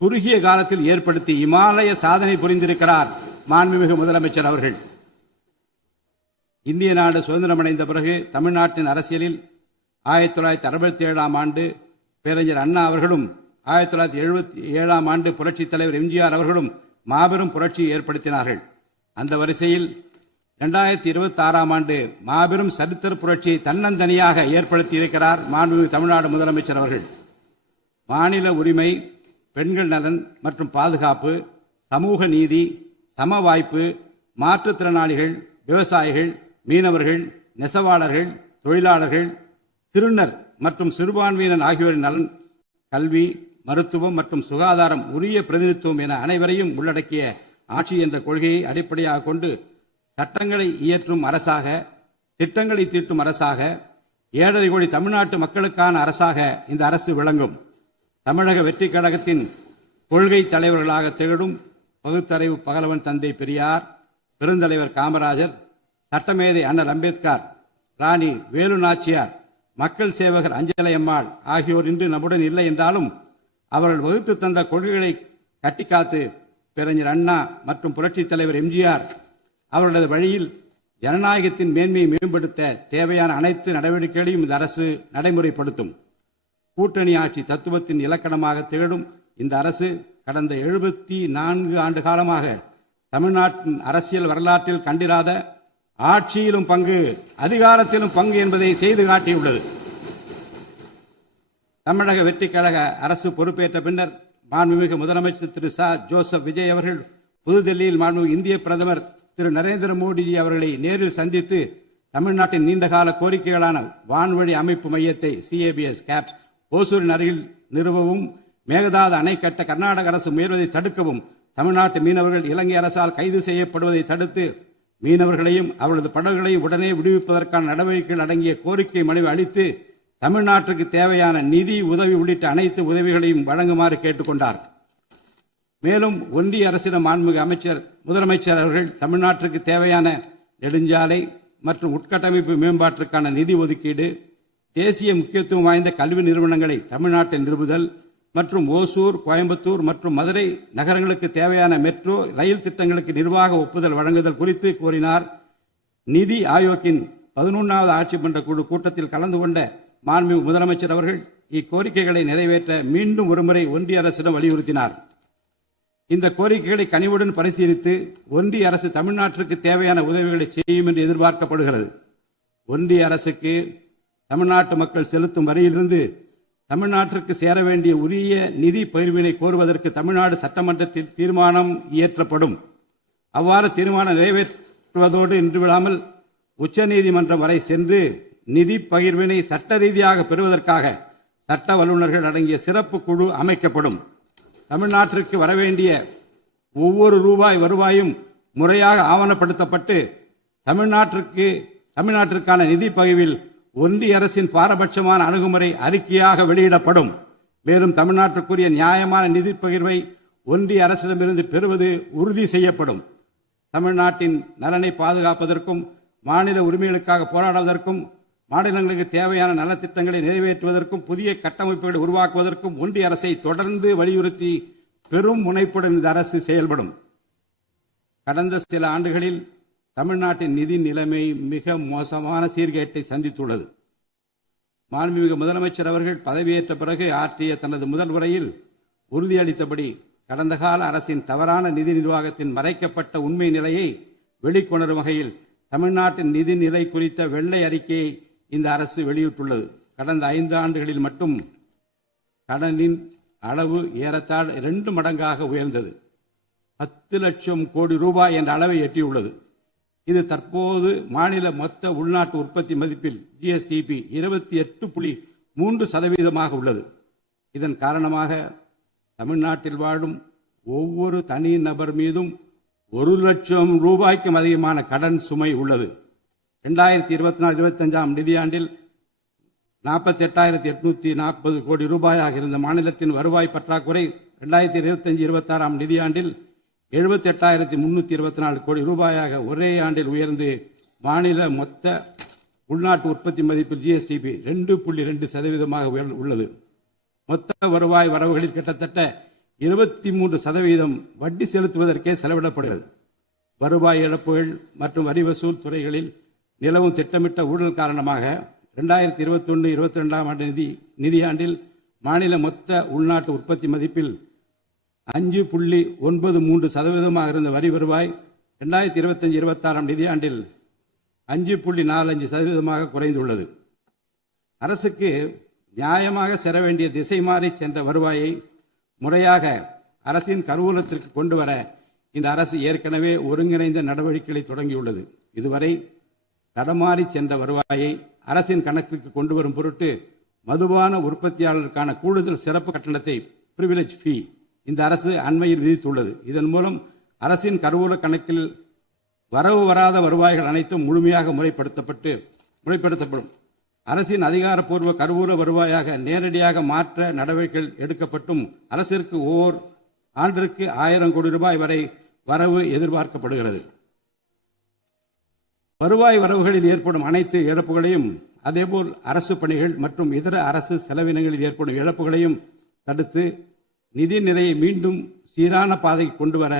குறுகிய காலத்தில் ஏற்படுத்தி இமாலய சாதனை புரிந்திருக்கிறார் மாண்புமிகு முதலமைச்சர் அவர்கள். இந்திய நாடு சுதந்திரமடைந்த பிறகு தமிழ்நாட்டின் அரசியலில் 1967ஆம் ஆண்டு பேரறிஞர் அண்ணா அவர்களும் 1977ஆம் ஆண்டு புரட்சித் தலைவர் எம்ஜிஆர் அவர்களும் மாபெரும் புரட்சியை ஏற்படுத்தினார்கள். அந்த வரிசையில் 2026ஆம் ஆண்டு மாபெரும் சரித்திர புரட்சியை தன்னந்தனியாக ஏற்படுத்தி இருக்கிறார் மாண்புமிகு தமிழ்நாடு முதலமைச்சர் அவர்கள். மாநில உரிமை, பெண்கள் நலன் மற்றும் பாதுகாப்பு, சமூக நீதி, சம வாய்ப்பு, மாற்றுத்திறனாளிகள், விவசாயிகள், மீனவர்கள், நெசவாளர்கள், தொழிலாளர்கள், திருநர் மற்றும் சிறுபான்மையினர் ஆகியோரின் நலன், கல்வி, மருத்துவம் மற்றும் சுகாதாரம், உரிய பிரதிநிதித்துவம் என அனைவரையும் உள்ளடக்கிய ஆட்சி என்ற கொள்கையை அடிப்படையாக கொண்டு சட்டங்களை இயற்றும் அரசாக, திட்டங்களை தீட்டும் அரசாக, 7.5 கோடி தமிழ்நாட்டு மக்களுக்கான அரசாக இந்த அரசு விளங்கும். தமிழக வெற்றி கழகத்தின் கொள்கை தலைவர்களாக திகழும் பகுத்தறிவு பகலவன் தந்தை பெரியார், பெருந்தலைவர் காமராஜர், சட்டமேதை அண்ணல் அம்பேத்கர், ராணி வேலு நாச்சியார், மக்கள் சேவகர் அஞ்சலை அம்மாள் ஆகியோர் இன்று நம்முடன் இல்லை என்றாலும் அவர்கள் வகுத்து தந்த கொள்கைகளை கட்டிக்காத்து பேரறிஞர் அண்ணா மற்றும் புரட்சித் தலைவர் எம்ஜிஆர் அவர்களது வழியில் ஜனநாயகத்தின் மேன்மையை மேம்படுத்த தேவையான அனைத்து நடவடிக்கைகளையும் இந்த அரசு நடைமுறைப்படுத்தும். கூட்டணி ஆட்சி தத்துவத்தின் இலக்கணமாக திகழும் இந்த அரசு கடந்த 74 ஆண்டு காலமாக தமிழ்நாட்டின் அரசியல் வரலாற்றில் கண்டிராத ஆட்சியிலும் பங்கு, அதிகாரத்திலும் பங்கு என்பதை செய்து காட்டியுள்ளது. தமிழக வெற்றி கழக அரசு பொறுப்பேற்ற பின்னர் மாண்புமிகு முதலமைச்சர் திரு ஜோசப் விஜய் அவர்கள் புதுதில்லியில் மாண்புமிகு இந்திய பிரதமர் திரு நரேந்திர மோடிஜி அவர்களை நேரில் சந்தித்து தமிழ்நாட்டின் நீண்டகால கோரிக்கைகளான வான்வழி அமைப்பு மையத்தை CABS கேப்ஸ் ஓசூரின் அருகில் நிறுவவும், மேகதாது அணை கட்ட கர்நாடக அரசு முயல்வதை தடுக்கவும், தமிழ்நாட்டு மீனவர்கள் இலங்கை அரசால் கைது செய்யப்படுவதை தடுத்து மீனவர்களையும் அவரது படகுகளையும் உடனே விடுவிப்பதற்கான நடவடிக்கைகள் அடங்கிய கோரிக்கை மனுவை அளித்து தமிழ்நாட்டுக்கு தேவையான நிதி உதவி உள்ளிட்ட அனைத்து உதவிகளையும் வழங்குமாறு கேட்டுக்கொண்டார். மேலும் ஒன்றிய அரசிடம் மாண்புமிகு முதலமைச்சர் அவர்கள் தமிழ்நாட்டிற்கு தேவையான நெடுஞ்சாலை மற்றும் உட்கட்டமைப்பு மேம்பாட்டிற்கான நிதி ஒதுக்கீடு, தேசிய முக்கியத்துவம் வாய்ந்த கல்வி நிறுவனங்களை தமிழ்நாட்டில் நிறுவுதல் மற்றும் ஓசூர், கோயம்புத்தூர் மற்றும் மதுரை நகரங்களுக்கு தேவையான மெட்ரோ ரயில் திட்டங்களுக்கு நிர்வாக ஒப்புதல் வழங்குதல் குறித்து கோரினார். நிதி ஆயோக்கின் 11வது ஆட்சி மன்ற குழு கூட்டத்தில் கலந்து கொண்ட மாண்புமிகு முதலமைச்சர் அவர்கள் இக்கோரிக்கைகளை நிறைவேற்ற மீண்டும் ஒருமுறை ஒன்றிய அரசிடம் வலியுறுத்தினார். இந்த கோரிக்கைகளை கனிவுடன் பரிசீலித்து ஒன்றிய அரசு தமிழ்நாட்டிற்கு தேவையான உதவிகளை செய்யும் என்று எதிர்பார்க்கப்படுகிறது. ஒன்றிய அரசுக்கு தமிழ்நாட்டு மக்கள் செலுத்தும் வரியிலிருந்து தமிழ்நாட்டிற்கு சேர வேண்டிய உரிய நிதி பகிர்வினை கோருவதற்கு தமிழ்நாடு சட்டமன்றத்தில் தீர்மானம் இயற்றப்படும். அவ்வாறு தீர்மானம் நிறைவேற்றுவதோடு நின்றுவிடாமல் உச்சநீதிமன்றம் வரை சென்று நிதி பகிர்வினை சட்ட ரீதியாக பெறுவதற்காக சட்ட வல்லுநர்கள் அடங்கிய சிறப்பு குழு அமைக்கப்படும். தமிழ்நாட்டிற்கு வரவேண்டிய ஒவ்வொரு ரூபாய் வருவாயும் முறையாக ஆவணப்படுத்தப்பட்டு தமிழ்நாட்டிற்கான நிதி பகிர்வில் ஒன்றிய அரசின் பாரபட்சமான அணுகுமுறை அறிக்கையாக வெளியிடப்படும். மேலும் தமிழ்நாட்டிற்குரிய நியாயமான நிதி பகிர்வை ஒன்றிய அரசிடமிருந்து பெறுவது உறுதி செய்யப்படும். தமிழ்நாட்டின் நலனை பாதுகாப்பதற்கும் மாநில உரிமைகளுக்காக போராடுவதற்கும் மாநிலங்களுக்கு தேவையான நலத்திட்டங்களை நிறைவேற்றுவதற்கும் புதிய கட்டமைப்புகளை உருவாக்குவதற்கும் ஒன்றிய அரசை தொடர்ந்து வலியுறுத்தி பெரும் முனைப்புடன் இந்த அரசு செயல்படும். கடந்த சில ஆண்டுகளில் தமிழ்நாட்டின் நிதி நிலைமை மிக மோசமான சீர்கேட்டை சந்தித்துள்ளது. மாண்புமிகு முதலமைச்சர் அவர்கள் பதவியேற்ற பிறகு ஆற்றிய தனது முதல் உரையில் உறுதியளித்தபடி கடந்த கால அரசின் தவறான நிதி நிர்வாகத்தின் மறைக்கப்பட்ட உண்மை நிலையை வெளிக்கொணரும் வகையில் தமிழ்நாட்டின் நிதி நிலை குறித்த வெள்ளை அறிக்கையை இந்த அரசு வெளியிட்டுள்ளது. கடந்த 5 ஆண்டுகளில் மட்டும் கடனின் அளவு ஏறத்தாழ 2 மடங்காக உயர்ந்தது. 10 லட்சம் கோடி ரூபாய் என்ற அளவை எட்டியுள்ளது. இது தற்போது மாநில மொத்த உள்நாட்டு உற்பத்தி மதிப்பில் ஜிஎஸ்டிபி 28.3% உள்ளது. இதன் காரணமாக தமிழ்நாட்டில் வாழும் ஒவ்வொரு தனி நபர் மீதும் 1 லட்சம் ரூபாய்க்கும் அதிகமான கடன் சுமை உள்ளது. 2024-25 நிதியாண்டில் 48,840 கோடி ரூபாயாக இருந்த மாநிலத்தின் வருவாய் பற்றாக்குறை 2025-26 நிதியாண்டில் 78,324 கோடி ரூபாயாக ஒரே ஆண்டில் உயர்ந்து மாநில மொத்த உள்நாட்டு உற்பத்தி மதிப்பில் ஜிஎஸ்டிபி 2.2% உள்ளது. மொத்த வருவாய் வரவுகளில் கிட்டத்தட்ட 23% வட்டி செலுத்துவதற்கே செலவிடப்படுகிறது. வருவாய் இழப்புகள் மற்றும் வரி வசூல் துறைகளில் நிலவும் திட்டமிட்ட ஊழல் காரணமாக 2021-22 நிதியாண்டில் மாநில மொத்த உள்நாட்டு உற்பத்தி மதிப்பில் 5.93% இருந்த வரி வருவாய் 2025-26 நிதியாண்டில் 5.45% குறைந்துள்ளது. அரசுக்கு நியாயமாக செல்ல வேண்டிய திசை மாறி சென்ற வருவாயை முறையாக அரசின் கருவூலத்திற்கு கொண்டு வர இந்த அரசு ஏற்கனவே ஒருங்கிணைந்த நடவடிக்கைகளை தொடங்கியுள்ளது. இதுவரை தடமாறி சென்ற வருவாயை அரசின் கணக்கிற்கு கொண்டு வரும் பொருட்டு மதுபான உற்பத்தியாளருக்கான கூடுதல் சிறப்பு கட்டணத்தை பிரிவிலேஜ் ஃபீ இந்த அரசு அண்மையில் விதித்துள்ளது. இதன் மூலம் அரசின் கருவூல கணக்கில் வரவு வராத வருவாய்கள் அனைத்தும் முழுமையாக முறைப்படுத்தப்படும். அரசின் அதிகாரப்பூர்வ கருவூல வருவாயாக நேரடியாக மாற்ற நடவடிக்கைகள் எடுக்கப்பட்டும் அரசிற்கு ஓர் ஆண்டிற்கு 1000 கோடி ரூபாய் வரை வரவு எதிர்பார்க்கப்படுகிறது. வருவாய் வரவுகளில் ஏற்படும் அனைத்து இழப்புகளையும் அதேபோல் அரசு பணிகள் மற்றும் இதர அரசு செலவினங்களில் ஏற்படும் இழப்புகளையும் தடுத்து நிதி நிலையை மீண்டும் சீரான பாதைக்கு கொண்டு வர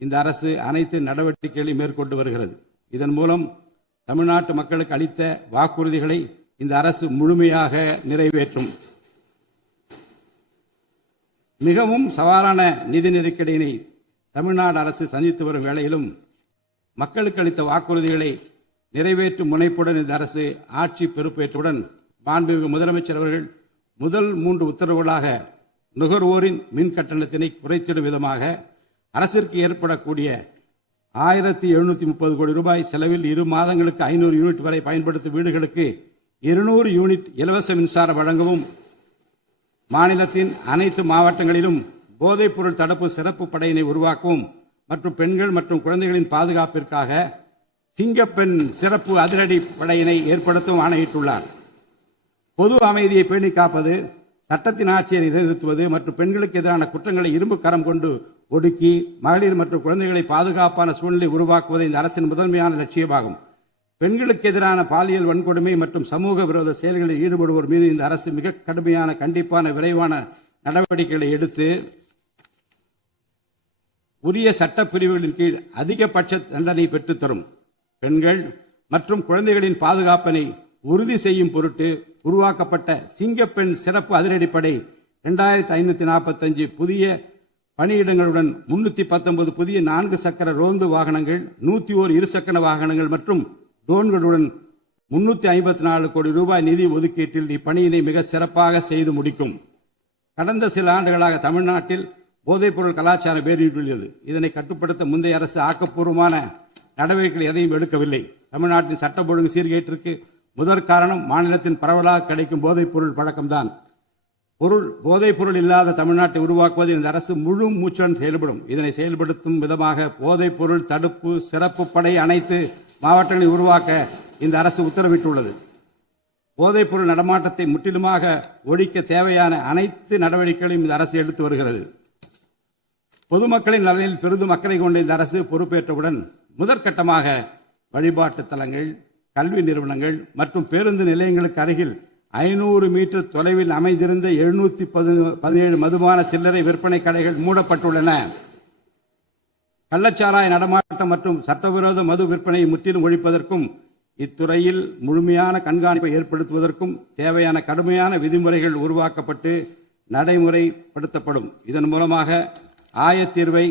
இந்த அரசு அனைத்து நடவடிக்கைகளையும் மேற்கொண்டு வருகிறது. இதன் மூலம் தமிழ்நாட்டு மக்களுக்கு அளித்த வாக்குறுதிகளை இந்த அரசு முழுமையாக நிறைவேற்றும். மிகவும் சவாலான நிதி நெருக்கடியினை தமிழ்நாடு அரசு சந்தித்து வரும் வேளையிலும் மக்களுக்கு அளித்த வாக்குறுதிகளை நிறைவேற்றும் முனைப்புடன் இந்த அரசு ஆட்சி பொறுப்பேற்றவுடன் மாண்புமிகு முதலமைச்சர் அவர்கள் முதல் 3 உத்தரவுகளாக நுகர்வோரின் மின் கட்டணத்தினை குறைத்திடும் விதமாக அரசிற்கு ஏற்படக்கூடிய 1730 கோடி ரூபாய் செலவில் 2 மாதங்களுக்கு 500 யூனிட் வரை பயன்படுத்தும் வீடுகளுக்கு 200 யூனிட் இலவச மின்சாரம் வழங்கவும், மாநிலத்தின் அனைத்து மாவட்டங்களிலும் போதைப்பொருள் தடுப்பு சிறப்பு படையினை உருவாக்கவும் மற்றும் பெண்கள் மற்றும் குழந்தைகளின் பாதுகாப்பிற்காக சிங்கப்பெண் சிறப்பு அதிரடி படையினை ஏற்படுத்தவும் ஆணையிட்டுள்ளார். பொது அமைதியை பேணி காப்பது, சட்டத்தின் ஆட்சியை நிலைநிறுத்துவது மற்றும் பெண்களுக்கு எதிரான குற்றங்களை இரும்பு கரம் கொண்டு ஒடுக்கி மகளிர் மற்றும் குழந்தைகளை பாதுகாப்பான சூழ்நிலை உருவாக்குவது இந்த அரசின் முதன்மையான லட்சியமாகும். பெண்களுக்கு எதிரான பாலியல் வன்கொடுமை மற்றும் சமூக விரோத செயல்களில் ஈடுபடுவோர் மீது இந்த அரசு மிக கடுமையான கண்டிப்பான விரைவான நடவடிக்கைகளை எடுத்து உரிய சட்ட பிரிவுகளின் கீழ் அதிகபட்ச தண்டனை பெற்றுத்தரும். பெண்கள் மற்றும் குழந்தைகளின் பாதுகாப்பினை உறுதி செய்யும் பொருட்டு உருவாக்கப்பட்ட சிங்கப்பெண் சிறப்பு அதிரடிப்படை 2545 புதிய பணியிடங்களுடன் 319 புதிய 4 சக்கர ரோந்து வாகனங்கள், 101 இருசக்கர வாகனங்கள் மற்றும் ட்ரோன்களுடன் 354 கோடி ரூபாய் நிதி ஒதுக்கீட்டில் இப்பணியினை மிக சிறப்பாக செய்து முடிக்கும். கடந்த சில ஆண்டுகளாக தமிழ்நாட்டில் போதைப்பொருள் கலாச்சாரம் வேரூன்றியுள்ளது. இதனை கட்டுப்படுத்த முந்தைய அரசு ஆக்கப்பூர்வமான நடவடிக்கைகள் எதையும் எடுக்கவில்லை. தமிழ்நாட்டின் சட்ட ஒழுங்கு சீர்கேட்டிற்கு முதற் காரணம் மாநிலத்தின் பரவலாக கிடைக்கும் போதைப்பொருள் பழக்கம்தான். போதைப்பொருள் இல்லாத தமிழ்நாட்டை உருவாக்குவது இந்த அரசு முழு மூச்சுடன் செயல்படும். இதனை செயல்படுத்தும் விதமாக போதைப்பொருள் தடுப்பு சிறப்பு படை அனைத்து மாவட்டங்களில் உருவாக்க இந்த அரசு உத்தரவிட்டுள்ளது. போதைப்பொருள் நடமாட்டத்தை முற்றிலுமாக ஒழிக்க தேவையான அனைத்து நடவடிக்கைகளையும் இந்த அரசு எடுத்து வருகிறது. பொதுமக்களின் நலனில் பெரிதும் அக்கறை கொண்ட இந்த அரசு பொறுப்பேற்றவுடன் முதற்கட்டமாக வழிபாட்டு தலங்கள், கல்வி நிறுவனங்கள் மற்றும் பேருந்து நிலையங்களுக்கு அருகில் 500 மீட்டர் தொலைவில் அமைந்திருந்த 717 மதுபான சில்லறை விற்பனை கடைகள் மூடப்பட்டுள்ளன. கள்ளச்சாராய நடமாட்டம் மற்றும் சட்டவிரோத மது விற்பனையை முற்றிலும் ஒழிப்பதற்கும் இத்துறையில் முழுமையான கண்காணிப்பை ஏற்படுத்துவதற்கும் தேவையான கடுமையான விதிமுறைகள் உருவாக்கப்பட்டு நடைமுறைப்படுத்தப்படும். இதன் மூலமாக ஆயத்தீர்வை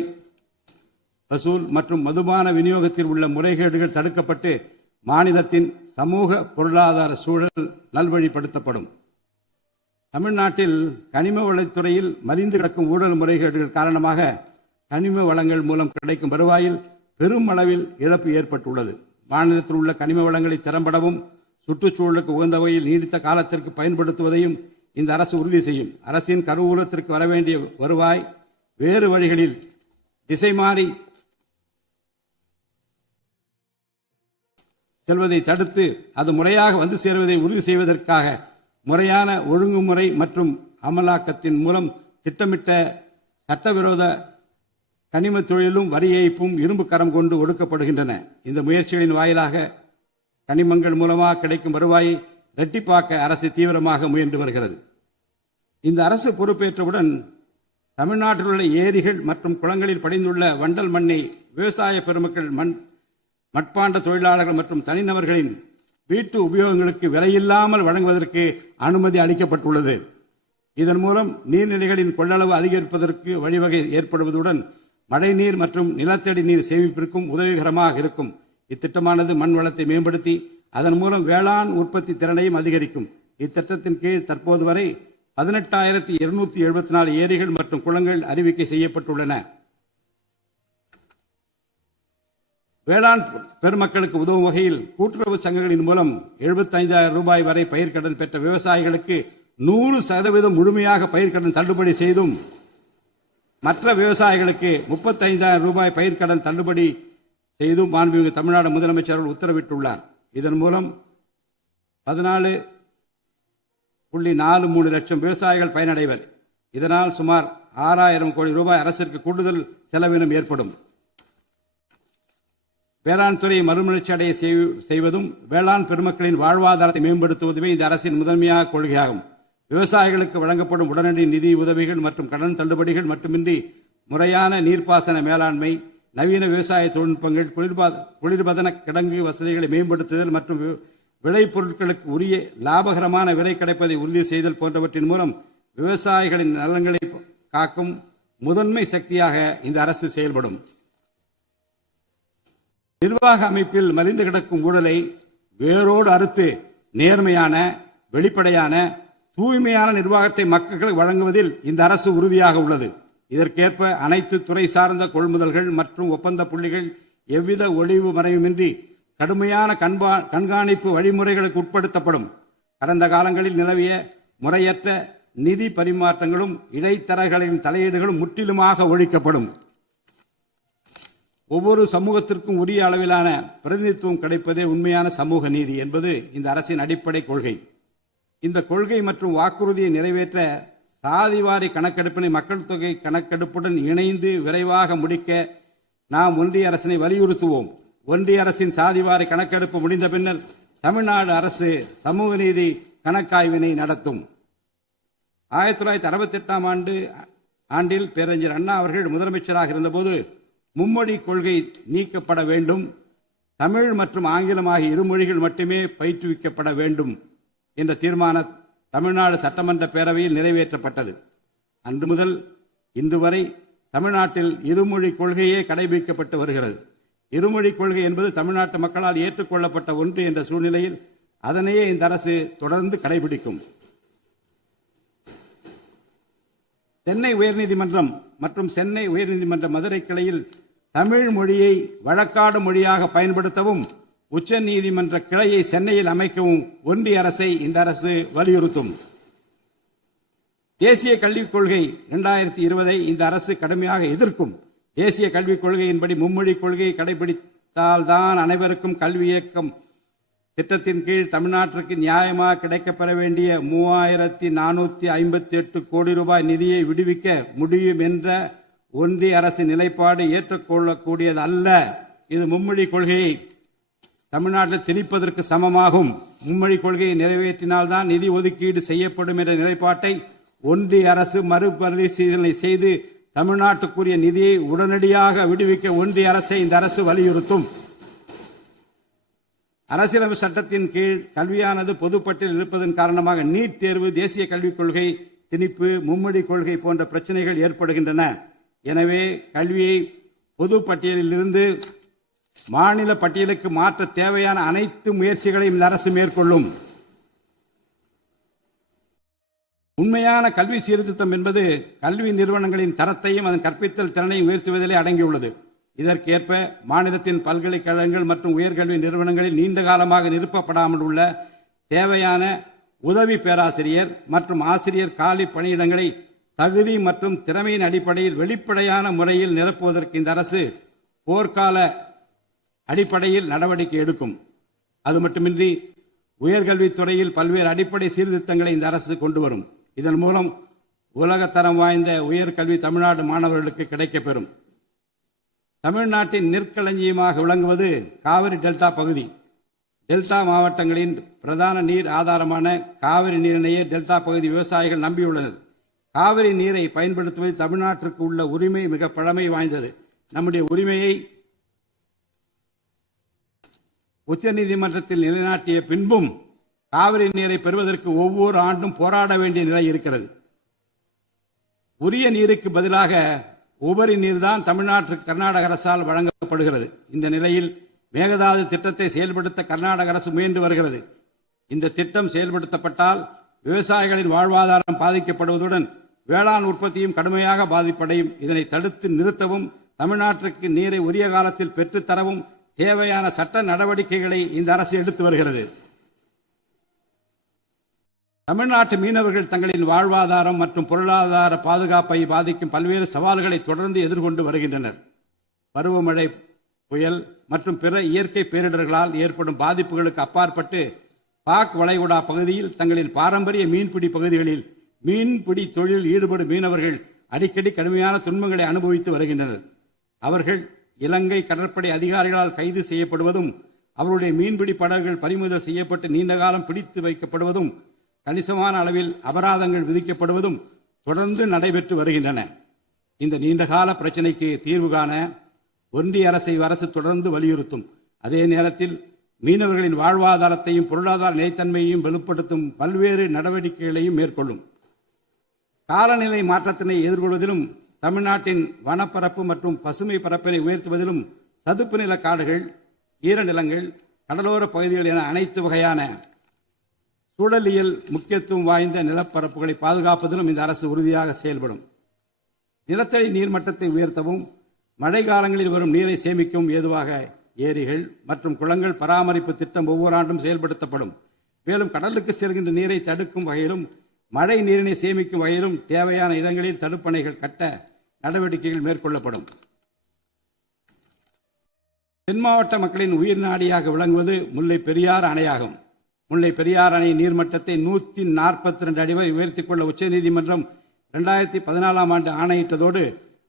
வசூல் மற்றும் மதுபான விநியோகத்தில் உள்ள முறைகேடுகள் தடுக்கப்பட்டு மாநிலத்தின் சமூக பொருளாதார சூழல் நல்வழிப்படுத்தப்படும். தமிழ்நாட்டில் கனிம வளத்துறையில் மலிந்து கிடக்கும் ஊழல் முறைகேடுகள் காரணமாக கனிம வளங்கள் மூலம் கிடைக்கும் வருவாயில் பெரும் அளவில் இழப்பு ஏற்பட்டுள்ளது. மாநிலத்தில் உள்ள கனிம வளங்களை திறம்படவும் சுற்றுச்சூழலுக்கு உகந்த வகையில் நீடித்த காலத்திற்கு பயன்படுத்துவதையும் இந்த அரசு உறுதி செய்யும். அரசின் கருவூலத்திற்கு வரவேண்டிய வருவாய் வேறு வழிகளில் திசை மாறி செல்வதை தடுத்து அது முறையாக வந்து சேருவதை உறுதி செய்வதற்காக முறையான ஒழுங்குமுறை மற்றும் அமலாக்கத்தின் மூலம் திட்டமிட்ட சட்டவிரோத கனிம தொழிலும் வரி ஏய்ப்பும் இரும்பு கரம் கொண்டு ஒடுக்கப்படுகின்றன. இந்த முயற்சிகளின் வாயிலாக கனிமங்கள் மூலமாக கிடைக்கும் வருவாயை இரட்டிப்பாக்க அரசு தீவிரமாக முயன்று வருகிறது. இந்த அரசு பொறுப்பேற்றவுடன் தமிழ்நாட்டில் உள்ள ஏரிகள் மற்றும் குளங்களில் படிந்துள்ள வண்டல் மண்ணை விவசாய பெருமக்கள், மட்பாண்ட தொழிலாளர்கள் மற்றும் தனிநபர்களின் வீட்டு உபயோகங்களுக்கு விலையில்லாமல் வழங்குவதற்கு அனுமதி அளிக்கப்பட்டுள்ளது. இதன் மூலம் நீர்நிலைகளின் கொள்ளளவு அதிகரிப்பதற்கு வழிவகை ஏற்படுவதுடன் மழைநீர் மற்றும் நிலத்தடி நீர் சேமிப்பிற்கும் உதவிகரமாக இருக்கும். இத்திட்டமானது மண் வளத்தை மேம்படுத்தி அதன் மூலம் வேளாண் உற்பத்தி திறனையும் அதிகரிக்கும். இத்திட்டத்தின் கீழ் தற்போது வரை 18,274 ஏரிகள் மற்றும் குளங்கள் அறிவிக்கை செய்யப்பட்டுள்ளன. வேளாண் பெருமக்களுக்கு உதவும் வகையில் கூட்டுறவு சங்கங்களின் மூலம் 75,000 ரூபாய் வரை பயிர்க்கடன் பெற்ற விவசாயிகளுக்கு 100% முழுமையாக பயிர்க்கடன் தள்ளுபடி செய்தும் மற்ற விவசாயிகளுக்கு 35,000 ரூபாய் பயிர்க்கடன் தள்ளுபடி செய்தும் மாண்புமிகு தமிழ்நாடு முதலமைச்சர் அவர்கள் உத்தரவிட்டுள்ளார். இதன் மூலம் 14.43 லட்சம் விவசாயிகள் பயனடைவர். இதனால் சுமார் 6,000 கோடி ரூபாய் அரசிற்கு கூடுதல் செலவினம் ஏற்படும். வேளாண் துறையை மறுமலர்ச்சி அடைய செய்வதும் வேளாண் பெருமக்களின் வாழ்வாதாரத்தை மேம்படுத்துவதுமே இந்த அரசின் முதன்மையாக கொள்கையாகும். விவசாயிகளுக்கு வழங்கப்படும் உடனடி நிதி உதவிகள் மற்றும் கடன் தள்ளுபடிகள் மட்டுமின்றி முறையான நீர்ப்பாசன மேலாண்மை, நவீன விவசாய தொழில்நுட்பங்கள், குளிர்பதன கிடங்கு வசதிகளை மேம்படுத்துதல் மற்றும் விளைபொருட்களுக்கு உரிய லாபகரமான விலை கிடைப்பதை உறுதி செய்தல் போன்றவற்றின் மூலம் விவசாயிகளின் நலன்களை காக்கும் முதன்மை சக்தியாக இந்த அரசு செயல்படும். நிர்வாக அமைப்பில் மலிந்து கிடக்கும் ஊழலை வேரோடு அறுத்து நேர்மையான, வெளிப்படையான, தூய்மையான நிர்வாகத்தை மக்களுக்கு வழங்குவதில் இந்த அரசு உறுதியாக உள்ளது. இதற்கேற்ப அனைத்து துறை சார்ந்த கொள்முதல்கள் மற்றும் ஒப்பந்த புள்ளிகள் எவ்வித ஒளிவு மறைவுமின்றி கடுமையான கண்காணிப்பு வழிமுறைகளுக்கு உட்படுத்தப்படும். கடந்த காலங்களில் நிலவிய முறையற்ற நிதி பரிமாற்றங்களும் இடைத்தரகர்களின் தலையீடுகளும் முற்றிலுமாக ஒழிக்கப்படும். ஒவ்வொரு சமூகத்திற்கும் உரிய அளவிலான பிரதிநிதித்துவம் கிடைப்பதே உண்மையான சமூக நீதி என்பது இந்த அரசின் அடிப்படை கொள்கை. இந்த கொள்கை மற்றும் வாக்குறுதியை நிறைவேற்ற சாதிவாரி கணக்கெடுப்பினை மக்கள் தொகை கணக்கெடுப்புடன் இணைந்து விரைவாக முடிக்க நாம் ஒன்றிய அரசினை வலியுறுத்துவோம். ஒன்றிய அரசின் சாதிவாரி கணக்கெடுப்பு முடிந்த பின்னர் தமிழ்நாடு அரசு சமூக நீதி கணக்காய்வினை நடத்தும். 1968 ஆண்டில் பேரறிஞர் அண்ணா அவர்கள் முதலமைச்சராக இருந்தபோது மும்மொழி கொள்கை நீக்கப்பட வேண்டும், தமிழ் மற்றும் ஆங்கிலம் ஆகிய இருமொழிகள் மட்டுமே பயிற்றுவிக்கப்பட வேண்டும் என்ற தீர்மானம் தமிழ்நாடு சட்டமன்ற பேரவையில் நிறைவேற்றப்பட்டது. அன்று முதல் இன்று வரை தமிழ்நாட்டில் இருமொழி கொள்கையே கடைபிடிக்கப்பட்டு வருகிறது. இருமொழி கொள்கை என்பது தமிழ்நாட்டு மக்களால் ஏற்றுக்கொள்ளப்பட்ட ஒன்று என்ற சூழ்நிலையில் அதனையே இந்த அரசு தொடர்ந்து கடைபிடிக்கும். சென்னை உயர்நீதிமன்றம் மற்றும் சென்னை உயர்நீதிமன்ற மதுரை கிளையில் தமிழ் மொழியை வழக்காடு மொழியாக பயன்படுத்தவும் உச்ச நீதிமன்ற கிளையை சென்னையில் அமைக்கவும் ஒன்றிய அரசை இந்த அரசு வலியுறுத்தும். தேசிய கல்விக் கொள்கை 2020 இந்த அரசு கடுமையாக எதிர்க்கும். தேசிய கல்விக் கொள்கையின்படி மும்மொழி கொள்கையை கடைபிடித்தால்தான் அனைவருக்கும் கல்வி இயக்கம் திட்டத்தின் கீழ் தமிழ்நாட்டிற்கு நியாயமாக கிடைக்கப்பெற வேண்டிய 3458 கோடி ரூபாய் நிதியை விடுவிக்க முடியும் என்ற ஒன்றிய அரசு நிலைப்பாடு ஏற்றுக்கொள்ளக்கூடியது அல்ல. இது மும்மொழி கொள்கையை தமிழ்நாட்டில் திணிப்பதற்கு சமமாகும். மும்மொழி கொள்கையை நிறைவேற்றினால்தான் நிதி ஒதுக்கீடு செய்யப்படும் என்ற நிலைப்பாட்டை ஒன்றிய அரசு மறுபரிசீலனை செய்து தமிழ்நாட்டுக்குரிய நிதியை உடனடியாக விடுவிக்க ஒன்றிய அரசை இந்த அரசு வலியுறுத்தும். அரசியலமைப்பு சட்டத்தின் கீழ் கல்வியானது பொதுப்பட்டியலில் இருப்பதன் காரணமாக நீட் தேர்வு, தேசிய கல்விக் கொள்கை திணிப்பு, மும்மொழி கொள்கை போன்ற பிரச்சனைகள் ஏற்படுகின்றன. எனவே கல்வியை பொது பட்டியலில் இருந்து மாநில பட்டியலுக்கு மாற்ற தேவையான அனைத்து முயற்சிகளையும் இந்த அரசு மேற்கொள்ளும். உண்மையான கல்வி சீர்திருத்தம் என்பது கல்வி நிறுவனங்களின் தரத்தையும் அதன் கற்பித்தல் திறனையும் உயர்த்துவதிலே அடங்கியுள்ளது. இதற்கேற்ப மாநிலத்தின் பல்கலைக்கழகங்கள் மற்றும் உயர்கல்வி நிறுவனங்களில் நீண்ட காலமாக நிரப்பப்படாமல் உள்ள தேவையான உதவி பேராசிரியர் மற்றும் ஆசிரியர் காலி பணியிடங்களை தகுதி மற்றும் திறமையின் அடிப்படையில் வெளிப்படையான முறையில் நிரப்புவதற்கு இந்த அரசு போர்க்கால அடிப்படையில் நடவடிக்கை எடுக்கும். அது மட்டுமின்றி உயர்கல்வித்துறையில் பல்வேறு அடிப்படை சீர்திருத்தங்களை இந்த அரசு கொண்டு வரும். இதன் மூலம் உலகத்தரம் வாய்ந்த உயர்கல்வி தமிழ்நாடு மாணவர்களுக்கு கிடைக்கப்பெறும். தமிழ்நாட்டின் நெற்களஞ்சியமாக விளங்குவது காவிரி டெல்டா பகுதி. டெல்டா மாவட்டங்களின் பிரதான நீர் ஆதாரமான காவிரி நீரினையே டெல்டா பகுதி விவசாயிகள் நம்பியுள்ளனர். காவிரி நீரை பயன்படுத்துவதில் தமிழ்நாட்டிற்கு உள்ள உரிமை மிக பழமை வாய்ந்தது. நம்முடைய உரிமையை உச்சநீதிமன்றத்தில் நிலைநாட்டிய பின்பும் காவிரி நீரை பெறுவதற்கு ஒவ்வொரு ஆண்டும் போராட வேண்டிய நிலை இருக்கிறது. உரிய நீருக்கு பதிலாக உபரி நீர்தான் தமிழ்நாட்டிற்கு கர்நாடக அரசால் வழங்கப்படுகிறது. இந்த நிலையில் மேகதாது திட்டத்தை செயல்படுத்த கர்நாடக அரசு முயன்று வருகிறது. இந்த திட்டம் செயல்படுத்தப்பட்டால் விவசாயிகளின் வாழ்வாதாரம் பாதிக்கப்படுவதுடன் வேளாண் உற்பத்தியும் கடுமையாக பாதிப்படையும். இதனை தடுத்து நிறுத்தவும் தமிழ்நாட்டிற்கு நீரை உரிய காலத்தில் பெற்றுத்தரவும் தேவையான சட்ட நடவடிக்கைகளை இந்த அரசு எடுத்து வருகிறது. தமிழ்நாட்டு மீனவர்கள் தங்களின் வாழ்வாதாரம் மற்றும் பொருளாதார பாதுகாப்பை பாதிக்கும் பல்வேறு சவால்களை தொடர்ந்து எதிர்கொண்டு வருகின்றனர். பருவமழை, புயல் மற்றும் பிற இயற்கை பேரிடர்களால் ஏற்படும் பாதிப்புகளுக்கு அப்பாற்பட்டு பாக் வளைகுடா பகுதியில் தங்களின் பாரம்பரிய மீன்பிடி பகுதிகளில் மீன்பிடி தொழிலில் ஈடுபடும் மீனவர்கள் அடிக்கடி கடுமையான துன்பங்களை அனுபவித்து வருகின்றனர். அவர்கள் இலங்கை கடற்படை அதிகாரிகளால் கைது செய்யப்படுவதும் அவருடைய மீன்பிடி படகுகள் பறிமுதல் செய்யப்பட்டு நீண்ட காலம் பிடித்து வைக்கப்படுவதும் கணிசமான அளவில் அபராதங்கள் விதிக்கப்படுவதும் தொடர்ந்து நடைபெற்று வருகின்றன. இந்த நீண்டகால பிரச்சினைக்கு தீர்வு காண ஒன்றிய அரசு தொடர்ந்து வலியுறுத்தும். அதே நேரத்தில் மீனவர்களின் வாழ்வாதாரத்தையும் பொருளாதார நிலைத்தன்மையையும் வலுப்படுத்தும் பல்வேறு நடவடிக்கைகளையும் மேற்கொள்ளும். காலநிலை மாற்றத்தினை எதிர்கொள்வதிலும் தமிழ்நாட்டின் வனப்பரப்பு மற்றும் பசுமை பரப்பினை உயர்த்துவதிலும் சதுப்பு நில காடுகள், ஈரநிலங்கள், கடலோர பகுதிகள் என அனைத்து வகையான சூழலியல் முக்கியத்துவம் வாய்ந்த நிலப்பரப்புகளை பாதுகாப்பதிலும் இந்த அரசு உறுதியாக செயல்படும். நிலத்தடி நீர்மட்டத்தை உயர்த்தவும் மழை காலங்களில் வரும் நீரை சேமிக்கவும் ஏதுவாக ஏரிகள் மற்றும் குளங்கள் பராமரிப்பு திட்டம் ஒவ்வொரு ஆண்டும் செயல்படுத்தப்படும். மேலும் கடலுக்கு செல்கின்ற நீரை தடுக்கும் வகையிலும் மழை நீரினை சேமிக்கும் வகையிலும் தேவையான இடங்களில் தடுப்பணைகள் கட்ட நடவடிக்கைகள் மேற்கொள்ளப்படும். தென் மாவட்ட மக்களின் உயிர் நாடியாக விளங்குவது முல்லை பெரியாறு அணையாகும். முல்லை பெரியாறு அணை நீர்மட்டத்தை 142 அடி வரை உயர்த்திக் கொள்ள உச்சநீதிமன்றம் 2014ஆம் ஆண்டு ஆணையிட்டதோடு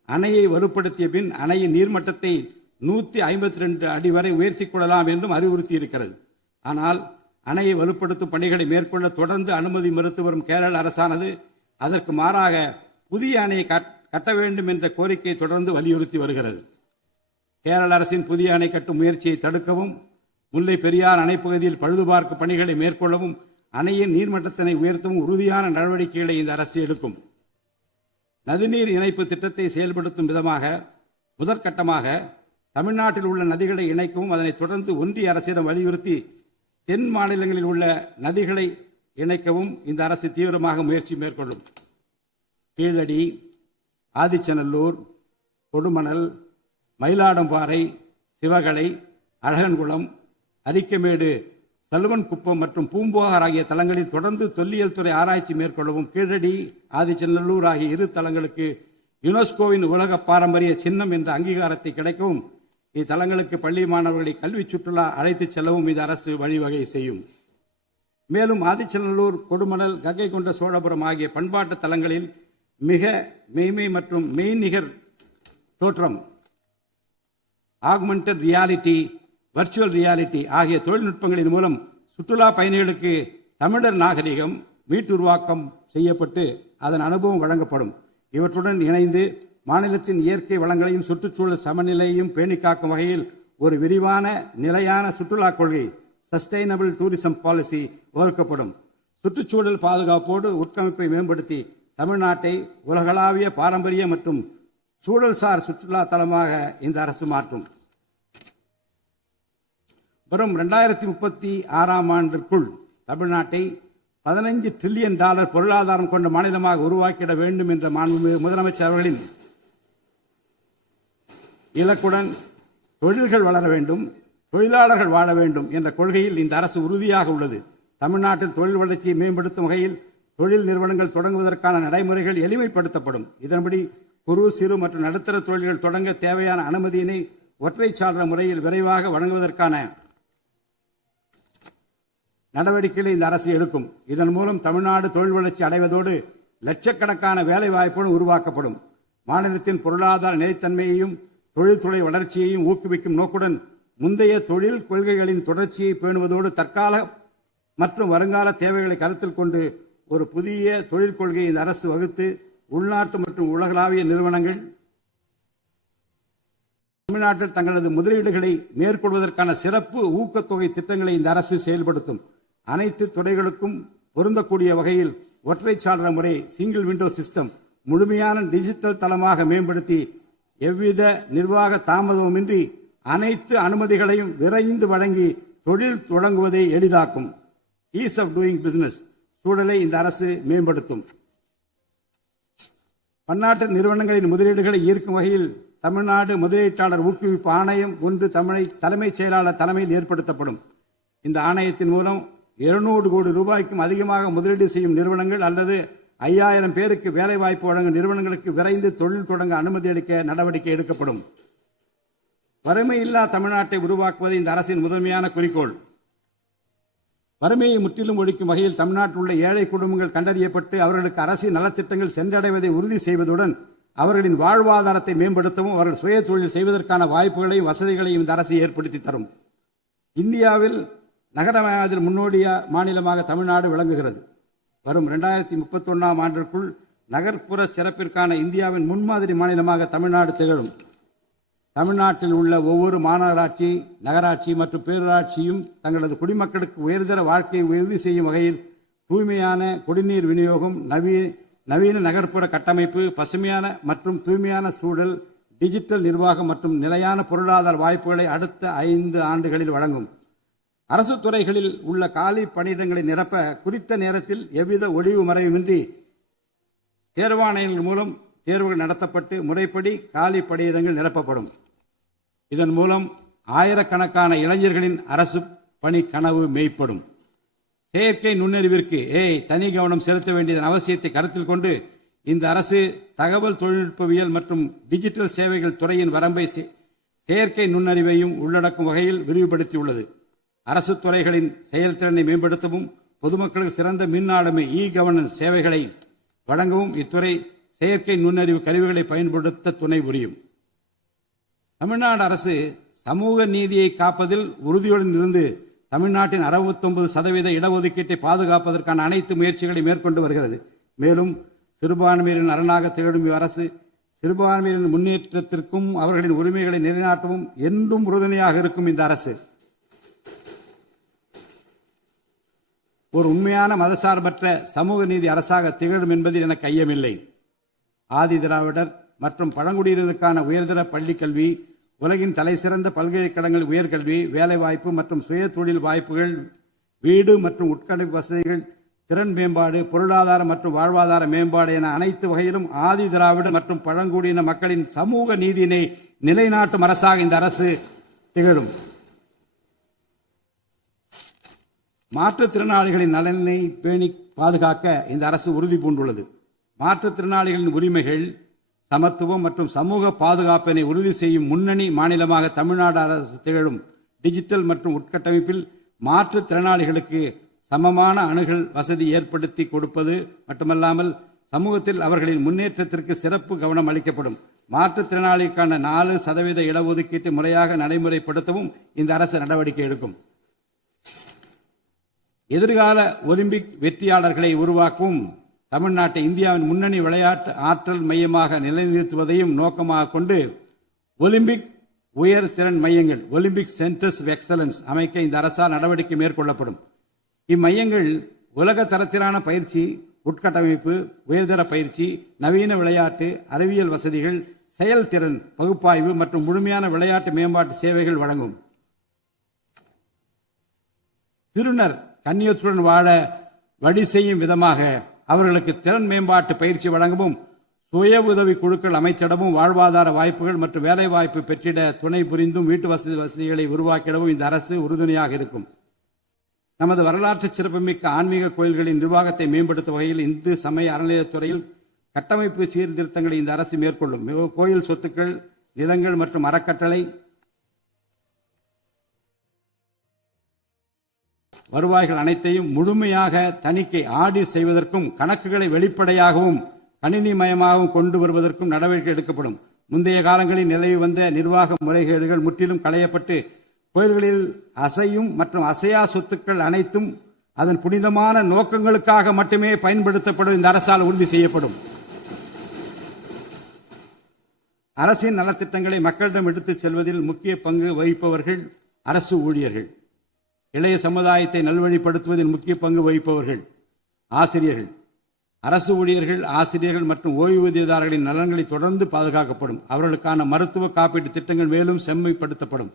அணையை வலுப்படுத்திய பின் அணையின் நீர்மட்டத்தை 152 அடி வரை உயர்த்திக் கொள்ளலாம் என்றும் அறிவுறுத்தியிருக்கிறது. ஆனால் அணையை வலுப்படுத்தும் பணிகளை மேற்கொள்ள தொடர்ந்து அனுமதி மறுத்து வரும் கேரள அரசானது அதற்கு மாறாக புதிய அணையை கட்ட வேண்டும் என்ற கோரிக்கையை தொடர்ந்து வலியுறுத்தி வருகிறது. கேரள அரசின் புதிய அணை கட்டும் முயற்சியை தடுக்கவும் முல்லை பெரியார் அணைப்பகுதியில் பழுதுபார்க்கும் பணிகளை மேற்கொள்ளவும் அணையின் நீர்மட்டத்தினை உயர்த்தவும் உறுதியான நடவடிக்கைகளை இந்த அரசு எடுக்கும். நதிநீர் இணைப்பு திட்டத்தை செயல்படுத்தும் விதமாக முதற்கட்டமாக தமிழ்நாட்டில் உள்ள நதிகளை இணைக்கவும் அதனைத் தொடர்ந்து ஒன்றிய அரசிடம் வலியுறுத்தி தென் மாநிலங்களில் உள்ள நதிகளை இணைக்கவும் இந்த அரசு தீவிரமாக முயற்சி மேற்கொள்ளும். கீழடி, ஆதிச்சநல்லூர், கொடுமணல், மயிலாடும்பாறை, சிவகலை, அழகன்குளம், அரிக்கமேடு, சல்வன்குப்பம் மற்றும் பூம்புகார் ஆகிய தலங்களில் தொடர்ந்து தொல்லியல் துறை ஆராய்ச்சி மேற்கொள்ளவும் கீழடி, ஆதிச்சநல்லூர் ஆகிய இரு தலங்களுக்கு யுனெஸ்கோவின் உலக பாரம்பரிய சின்னம் என்ற அங்கீகாரத்தை கிடைக்கவும் இத்தலங்களுக்கு பள்ளி மாணவர்களை கல்வி சுற்றுலா அழைத்துச் செல்லவும் இந்த அரசு வழிவகை செய்யும். மேலும் ஆதிச்சநல்லூர், கொடுமணல், கங்கை கொண்ட சோழபுரம் ஆகிய பண்பாட்டு தலங்களில் மிக மெய்மை மற்றும் மெய்நிகர் தோற்றம், ஆக்மெண்டட் ரியாலிட்டி, வர்ச்சுவல் ரியாலிட்டி ஆகிய தொழில்நுட்பங்களின் மூலம் சுற்றுலா பயணிகளுக்கு தமிழர் நாகரிகம் மீட்டுருவாக்கம் செய்யப்பட்டு அதன் அனுபவம் வழங்கப்படும். இவற்றுடன் இணைந்து மாநிலத்தின் இயற்கை வளங்களையும் சுற்றுச்சூழல் சமநிலையையும் பேணி காக்கும் வகையில் ஒரு விரிவான நிலையான சுற்றுலா கொள்கை சஸ்டைனபிள் டூரிசம் பாலிசி வகுக்கப்படும். சுற்றுச்சூழல் பாதுகாப்போடு உட்கமைப்பை மேம்படுத்தி தமிழ்நாட்டை உலகளாவிய பாரம்பரிய மற்றும் சூழல்சார் சுற்றுலா தலமாக இந்த அரசு மாற்றும். வரும் 2036 ஆண்டிற்குள் தமிழ்நாட்டை $15 டிரில்லியன் பொருளாதாரம் கொண்ட மாநிலமாக உருவாக்கிட வேண்டும் என்ற முதலமைச்சர் அவர்களின் இலக்குடன் தொழில்கள் வளர வேண்டும், தொழிலாளர்கள் வாழ வேண்டும் என்ற கொள்கையில் இந்த அரசு உறுதியாக உள்ளது. தமிழ்நாட்டில் தொழில் வளர்ச்சியை மேம்படுத்தும் வகையில் தொழில் நிறுவனங்கள் தொடங்குவதற்கான நடைமுறைகள் எளிமைப்படுத்தப்படும். இதன்படி குறு, சிறு மற்றும் நடுத்தர தொழில்கள் தொடங்க தேவையான அனுமதியினை ஒற்றை சாளர முறையில் விரைவாக வழங்குவதற்கான நடவடிக்கைகளை இந்த அரசு எடுக்கும். இதன் மூலம் தமிழ்நாடு தொழில் வளர்ச்சி அடைவதோடு லட்சக்கணக்கான வேலை வாய்ப்புகள் உருவாக்கப்படும். மாநிலத்தின் பொருளாதார நிலைத்தன்மையையும் தொழில்துறை வளர்ச்சியையும் ஊக்குவிக்கும் நோக்குடன் முந்தைய தொழில் கொள்கைகளின் தொடர்ச்சியை பேணுவதோடு தற்கால மற்றும் வருங்கால தேவைகளை கருத்தில் கொண்டு ஒரு புதிய தொழில் கொள்கையை இந்த அரசு வகுத்து உள்நாட்டு மற்றும் உலகளாவிய நிறுவனங்கள் தமிழ்நாட்டில் தங்களது முதலீடுகளை மேற்கொள்வதற்கான சிறப்பு ஊக்கத்தொகை திட்டங்களை இந்த அரசு செயல்படுத்தும். அனைத்து துறைகளுக்கும் பொருந்தக்கூடிய வகையில் ஒற்றை சாளர முறை சிங்கிள் விண்டோ சிஸ்டம் முழுமையான டிஜிட்டல் தளமாக மேம்படுத்தி எவ்வித நிர்வாக தாமதமுமின்றி அனைத்து அனுமதிகளையும் விரைந்து வழங்கி தொழில் தொடங்குவதை எளிதாக்கும். ஈஸ் ஆஃப் டூயிங் பிசினஸ் சூழலை இந்த அரசு மேம்படுத்தும். பன்னாட்டு நிறுவனங்களின் முதலீடுகளை ஈர்க்கும் வகையில் தமிழ்நாடு முதலீட்டாளர் ஊக்குவிப்பு ஆணையம் ஒன்று தலைமைச் செயலாளர் தலைமையில் ஏற்படுத்தப்படும். இந்த ஆணையத்தின் மூலம் 200 கோடி ரூபாய்க்கும் அதிகமாக முதலீடு செய்யும் நிறுவனங்கள் அல்லது 5000 பேருக்கு வேலைவாய்ப்பு வழங்கும் நிறுவனங்களுக்கு விரைந்து தொழில் தொடங்க அனுமதி அளிக்க நடவடிக்கை எடுக்கப்படும். வறுமையில்லா தமிழ்நாட்டை உருவாக்குவது இந்த அரசின் முதன்மையான குறிக்கோள். வறுமையை முற்றிலும் ஒழிக்கும் வகையில் தமிழ்நாட்டில் உள்ள ஏழை குடும்பங்கள் கண்டறியப்பட்டு அவர்களுக்கு அரசின் நலத்திட்டங்கள் சென்றடைவதை உறுதி செய்வதுடன் அவர்களின் வாழ்வாதாரத்தை மேம்படுத்தவும் அவர்கள் சுய தொழில் செய்வதற்கான வாய்ப்புகளையும் வசதிகளையும் இந்த அரசு ஏற்படுத்தி தரும். இந்தியாவில் நகரமயமாதல் முன்னோடிய மாநிலமாக தமிழ்நாடு விளங்குகிறது. வரும் 2031 ஆண்டிற்குள் நகர்ப்புற சிறப்பிற்கான இந்தியாவின் முன்மாதிரி மாநிலமாக தமிழ்நாடு திகழும். தமிழ்நாட்டில் உள்ள ஒவ்வொரு மாநகராட்சி, நகராட்சி மற்றும் பேரூராட்சியும் தங்களது குடிமக்களுக்கு உயர்தர வாழ்க்கையை உறுதி செய்யும் வகையில் தூய்மையான குடிநீர் விநியோகம், நவீன நகர்ப்புற கட்டமைப்பு, பசுமையான மற்றும் தூய்மையான சூழல், டிஜிட்டல் நிர்வாகம் மற்றும் நிலையான பொருளாதார வாய்ப்புகளை அடுத்த 5 ஆண்டுகளில் வழங்கும். அரசு துறைகளில் உள்ள காலி பணியிடங்களை நிரப்ப குறித்த நேரத்தில் எவ்வித ஒளிவு மறைவுமின்றி தேர்வாணையங்கள் மூலம் தேர்வுகள் நடத்தப்பட்டு முறைப்படி காலி பணியிடங்கள் நிரப்பப்படும். இதன் மூலம் ஆயிரக்கணக்கான இளைஞர்களின் அரசு பணி கனவு மெய்ப்படும். செயற்கை நுண்ணறிவிற்கு தனி கவனம் செலுத்த வேண்டியதன் அவசியத்தை கருத்தில் கொண்டு இந்த அரசு தகவல் தொழில்நுட்பவியல் மற்றும் டிஜிட்டல் சேவைகள் துறையின் வரம்பை செயற்கை நுண்ணறிவையும் உள்ளடக்கும் வகையில் விரிவுபடுத்தியுள்ளது. அரசு துறைகளின் செயல்திறனை மேம்படுத்தவும் பொதுமக்களுக்கு சிறந்த மின் ஆளுமை கவர்னன்ஸ் சேவைகளை வழங்கவும் இத்துறை செயற்கை நுண்ணறிவு கருவிகளை பயன்படுத்த துணை புரியும். தமிழ்நாடு அரசு சமூக நீதியை காப்பதில் உறுதியுடன் இருந்து தமிழ்நாட்டின் 69% இடஒதுக்கீட்டை பாதுகாப்பதற்கான அனைத்து முயற்சிகளை மேற்கொண்டு வருகிறது. மேலும் சிறுபான்மையினரின் அரணாக திகழும் அரசு சிறுபான்மையினரின் முன்னேற்றத்திற்கும் அவர்களின் உரிமைகளை நிலைநாட்டவும் என்றும் உறுதுணையாக இருக்கும். இந்த அரசு ஒரு உண்மையான மதசார்பற்ற சமூக நீதி அரசாக திகழும் என்பதில் எனக்கு ஐயமில்லை. ஆதி திராவிடர் மற்றும் பழங்குடியினருக்கான உயர்தர பள்ளிக் கல்வி, உலகின் தலைசிறந்த பல்கலைக்கழகங்கள் உயர்கல்வி, வேலைவாய்ப்பு மற்றும் சுய தொழில் வாய்ப்புகள், வீடு மற்றும் உட்கட்டமைப்பு வசதிகள், திறன் மேம்பாடு, பொருளாதார மற்றும் வாழ்வாதார மேம்பாடு என அனைத்து வகையிலும் ஆதி திராவிடர் மற்றும் பழங்குடியின மக்களின் சமூக நீதியினை நிலைநாட்டும் அரசாக இந்த அரசு திகழும். மாற்றுத்திறனாளிகளின் நலனை பேணி பாதுகாக்க இந்த அரசு உறுதி பூண்டுள்ளது. மாற்றுத்திறனாளிகளின் உரிமைகள், சமத்துவம் மற்றும் சமூக பாதுகாப்பினை உறுதி செய்யும் முன்னணி மாநிலமாக தமிழ்நாடு அரசு திகழும். டிஜிட்டல் மற்றும் உட்கட்டமைப்பில் மாற்றுத்திறனாளிகளுக்கு சமமான அணுகல் வசதி ஏற்படுத்தி கொடுப்பது மட்டுமல்லாமல் சமூகத்தில் அவர்களின் முன்னேற்றத்திற்கு சிறப்பு கவனம் அளிக்கப்படும். மாற்றுத்திறனாளிக்கான 4% இடஒதுக்கீட்டை முறையாக நடைமுறைப்படுத்தவும் இந்த அரசு நடவடிக்கை எடுக்கும். எதிர்கால ஒலிம்பிக் வெற்றியாளர்களை உருவாக்கவும் தமிழ்நாட்டை இந்தியாவின் முன்னணி விளையாட்டு ஆற்றல் மையமாக நிலைநிறுத்துவதையும் நோக்கமாக கொண்டு ஒலிம்பிக் உயர் திறன் மையங்கள், ஒலிம்பிக் சென்டர்ஸ் ஆஃப் எக்ஸலன்ஸ் அமைக்க இந்த அரசால் நடவடிக்கை மேற்கொள்ளப்படும். இம்மையங்கள் உலக தரத்திலான பயிற்சி, உட்கட்டமைப்பு, உயர்தர பயிற்சி, நவீன விளையாட்டு, அறிவியல் வசதிகள், செயல்திறன் பகுப்பாய்வு மற்றும் முழுமையான விளையாட்டு மேம்பாட்டு சேவைகள் வழங்கும். திருநர் கண்ணியத்துடன் வாழ வழி செய்யும் விதமாக அவர்களுக்கு திறன் மேம்பாட்டு பயிற்சி வழங்கவும், சுய உதவி குழுக்கள் அமைச்சிடவும், வாழ்வாதார வாய்ப்புகள் மற்றும் வேலை வாய்ப்பு பெற்றிட துணை புரிந்தும் வீட்டு வசதிகளை உருவாக்கிடவும் இந்த அரசு உறுதுணையாக இருக்கும். நமது வரலாற்று சிறப்புமிக்க ஆன்மீக கோயில்களின் நிர்வாகத்தை மேம்படுத்தும் வகையில் இந்து சமய அறநிலையத்துறையில் கட்டமைப்பு சீர்திருத்தங்களை இந்த அரசு மேற்கொள்ளும். கோயில் சொத்துக்கள், நிலங்கள் மற்றும் அறக்கட்டளை வருவாய்கள் அனைத்தையும் முழுமையாக தணிக்கை ஆடிட் செய்வதற்கும், கணக்குகளை வெளிப்படையாகவும் கணினிமயமாகவும் கொண்டு வருவதற்கும் நடவடிக்கை எடுக்கப்படும். முந்தைய காலங்களில் நிலவி வந்த நிர்வாக முறைகேடுகள் முற்றிலும் களையப்பட்டு கோயில்களில் அசையும் மற்றும் அசையா சொத்துக்கள் அனைத்தும் அதன் புனிதமான நோக்கங்களுக்காக மட்டுமே பயன்படுத்தப்படும் இந்த அரசால் உறுதி செய்யப்படும். அரசின் நலத்திட்டங்களை மக்களிடம் எடுத்துச் செல்வதில் முக்கிய பங்கு வகிப்பவர்கள் அரசு ஊழியர்கள். இளைய சமுதாயத்தை நல்வழிப்படுத்துவதில் முக்கிய பங்கு வகிப்பவர்கள் ஆசிரியர்கள். அரசு ஊழியர்கள், ஆசிரியர்கள் மற்றும் ஓய்வூதியதாரர்களின் நலன்களை தொடர்ந்து பாதுகாக்கப்படும். அவர்களுக்கான மருத்துவ காப்பீட்டு திட்டங்கள் மேலும் செம்மைப்படுத்தப்படும்.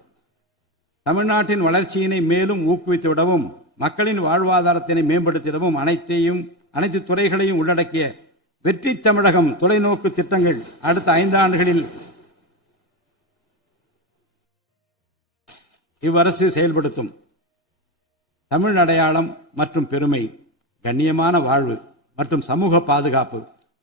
தமிழ்நாட்டின் வளர்ச்சியினை மேலும் ஊக்குவித்துவிடவும், மக்களின் வாழ்வாதாரத்தினை மேம்படுத்திடவும் அனைத்து துறைகளையும் உள்ளடக்கிய வெற்றி தமிழகம் தொலைநோக்கு திட்டங்கள் அடுத்த 5 ஆண்டுகளில் இவ்வரசு செயல்படுத்தும். தமிழ் அடையாளம் மற்றும் பெருமை, கண்ணியமான வாழ்வு மற்றும் சமூக பாதுகாப்பு,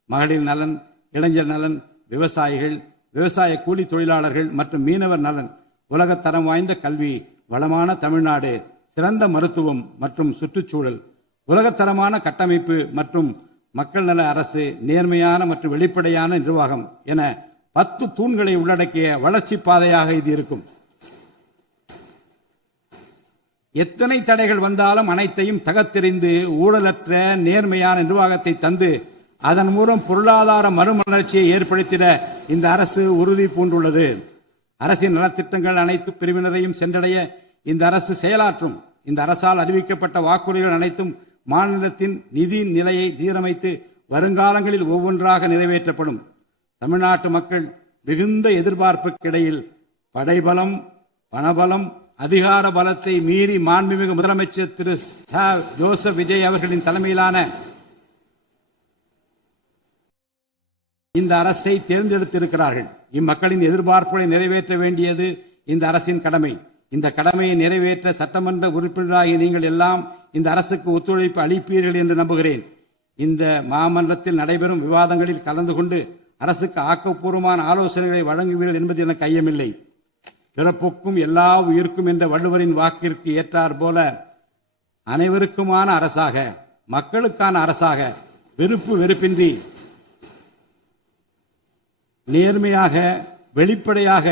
மகளிர் நலன், இளைஞர் நலன், விவசாயிகள், விவசாய கூலி தொழிலாளர்கள் மற்றும் மீனவர் நலன், உலகத்தரம் வாய்ந்த கல்வி, வளமான தமிழ்நாடு, சிறந்த மருத்துவம் மற்றும் சுற்றுச்சூழல், உலகத்தரமான கட்டமைப்பு மற்றும் மக்கள் நல அரசு, நேர்மையான மற்றும் வெளிப்படையான நிர்வாகம் என 10 தூண்களை உள்ளடக்கிய வளர்ச்சி பாதையாக இது இருக்கும். எத்தனை தடைகள் வந்தாலும் அனைத்தையும் தகர்த்தெறிந்து ஊழலற்ற நேர்மையான நிர்வாகத்தை தந்து அதன் மூலம் பொருளாதார மறுமலர்ச்சியை ஏற்படுத்திட இந்த அரசு உறுதி பூண்டுள்ளது. அரசின் நலத்திட்டங்கள் அனைத்து பிரிவினரையும் சென்றடைய இந்த அரசு செயலாற்றும். இந்த அரசால் அறிவிக்கப்பட்ட வாக்குறுதிகள் அனைத்தும் மாநிலத்தின் நிதி நிலையை சீரமைத்து வருங்காலங்களில் ஒவ்வொன்றாக நிறைவேற்றப்படும். தமிழ்நாட்டு மக்கள் மிகுந்த எதிர்பார்ப்புக்கிடையில் படைபலம், பணபலம், அதிகார பலத்தை மீறி மாண்புமிகு முதலமைச்சர் திரு ஜோசப் விஜய் அவர்களின் தலைமையிலான இந்த அரசை தேர்ந்தெடுத்திருக்கிறார்கள். இம்மக்களின் எதிர்பார்ப்புகளை நிறைவேற்ற வேண்டியது இந்த அரசின் கடமை. இந்த கடமையை நிறைவேற்ற சட்டமன்ற உறுப்பினராகிய நீங்கள் எல்லாம் இந்த அரசுக்கு ஒத்துழைப்பு அளிப்பீர்கள் என்று நம்புகிறேன். இந்த மாமன்றத்தில் நடைபெறும் விவாதங்களில் கலந்து கொண்டு அரசுக்கு ஆக்கப்பூர்வமான ஆலோசனைகளை வழங்குவீர்கள் என்பது எனக்கு ஐயமில்லை. பிறப்புக்கும் எல்லா உயிர்க்கும் என்ற வள்ளுவரின் வாக்கிற்கு ஏற்றார் போல அனைவருக்குமான அரசாக, மக்களுக்கான அரசாக, வெறுப்பு வெறுப்பின்றி நேர்மையாக, வெளிப்படையாக,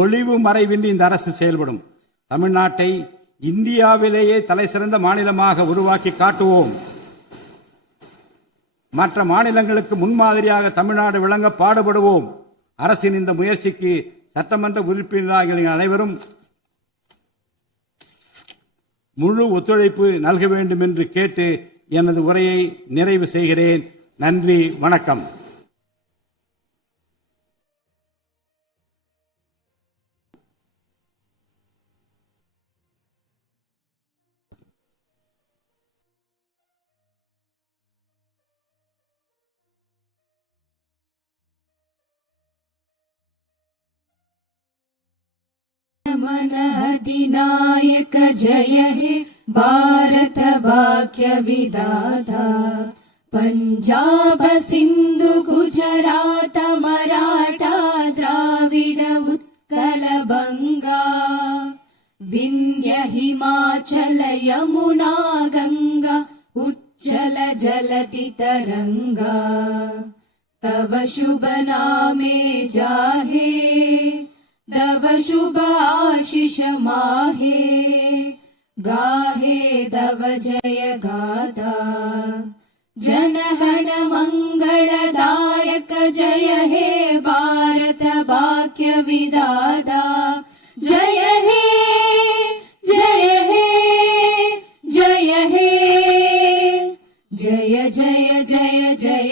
ஒளிவு மறைவின்றி இந்த அரசு செயல்படும். தமிழ்நாட்டை இந்தியாவிலேயே தலைசிறந்த மாநிலமாக உருவாக்கி காட்டுவோம். மற்ற மாநிலங்களுக்கு முன்மாதிரியாக தமிழ்நாடு விளங்க பாடுபடுவோம். அரசின் இந்த முயற்சிக்கு சட்டமன்ற உறுப்பினர்கள் அனைவரும் முழு ஒத்துழைப்பு நல்க வேண்டும் என்று கேட்டு எனது உரையை நிறைவு செய்கிறேன். நன்றி, வணக்கம். मन अधिनायक जय हे भारत भाग्य विधाता पंजाब सिंधु गुजरात मराठा द्राविड उत्कल बंगा विंध्य हिमाचल यमुना गंगा उच्चल जलति तरंगा तव शुभ नामे जाहे तव शुभ आशीष माहे गाहे तव जय गाथा जनगण मंगलदायक जय हे भारत भाग्य विधाता जय हे जय हे जय हे जय जय जय जय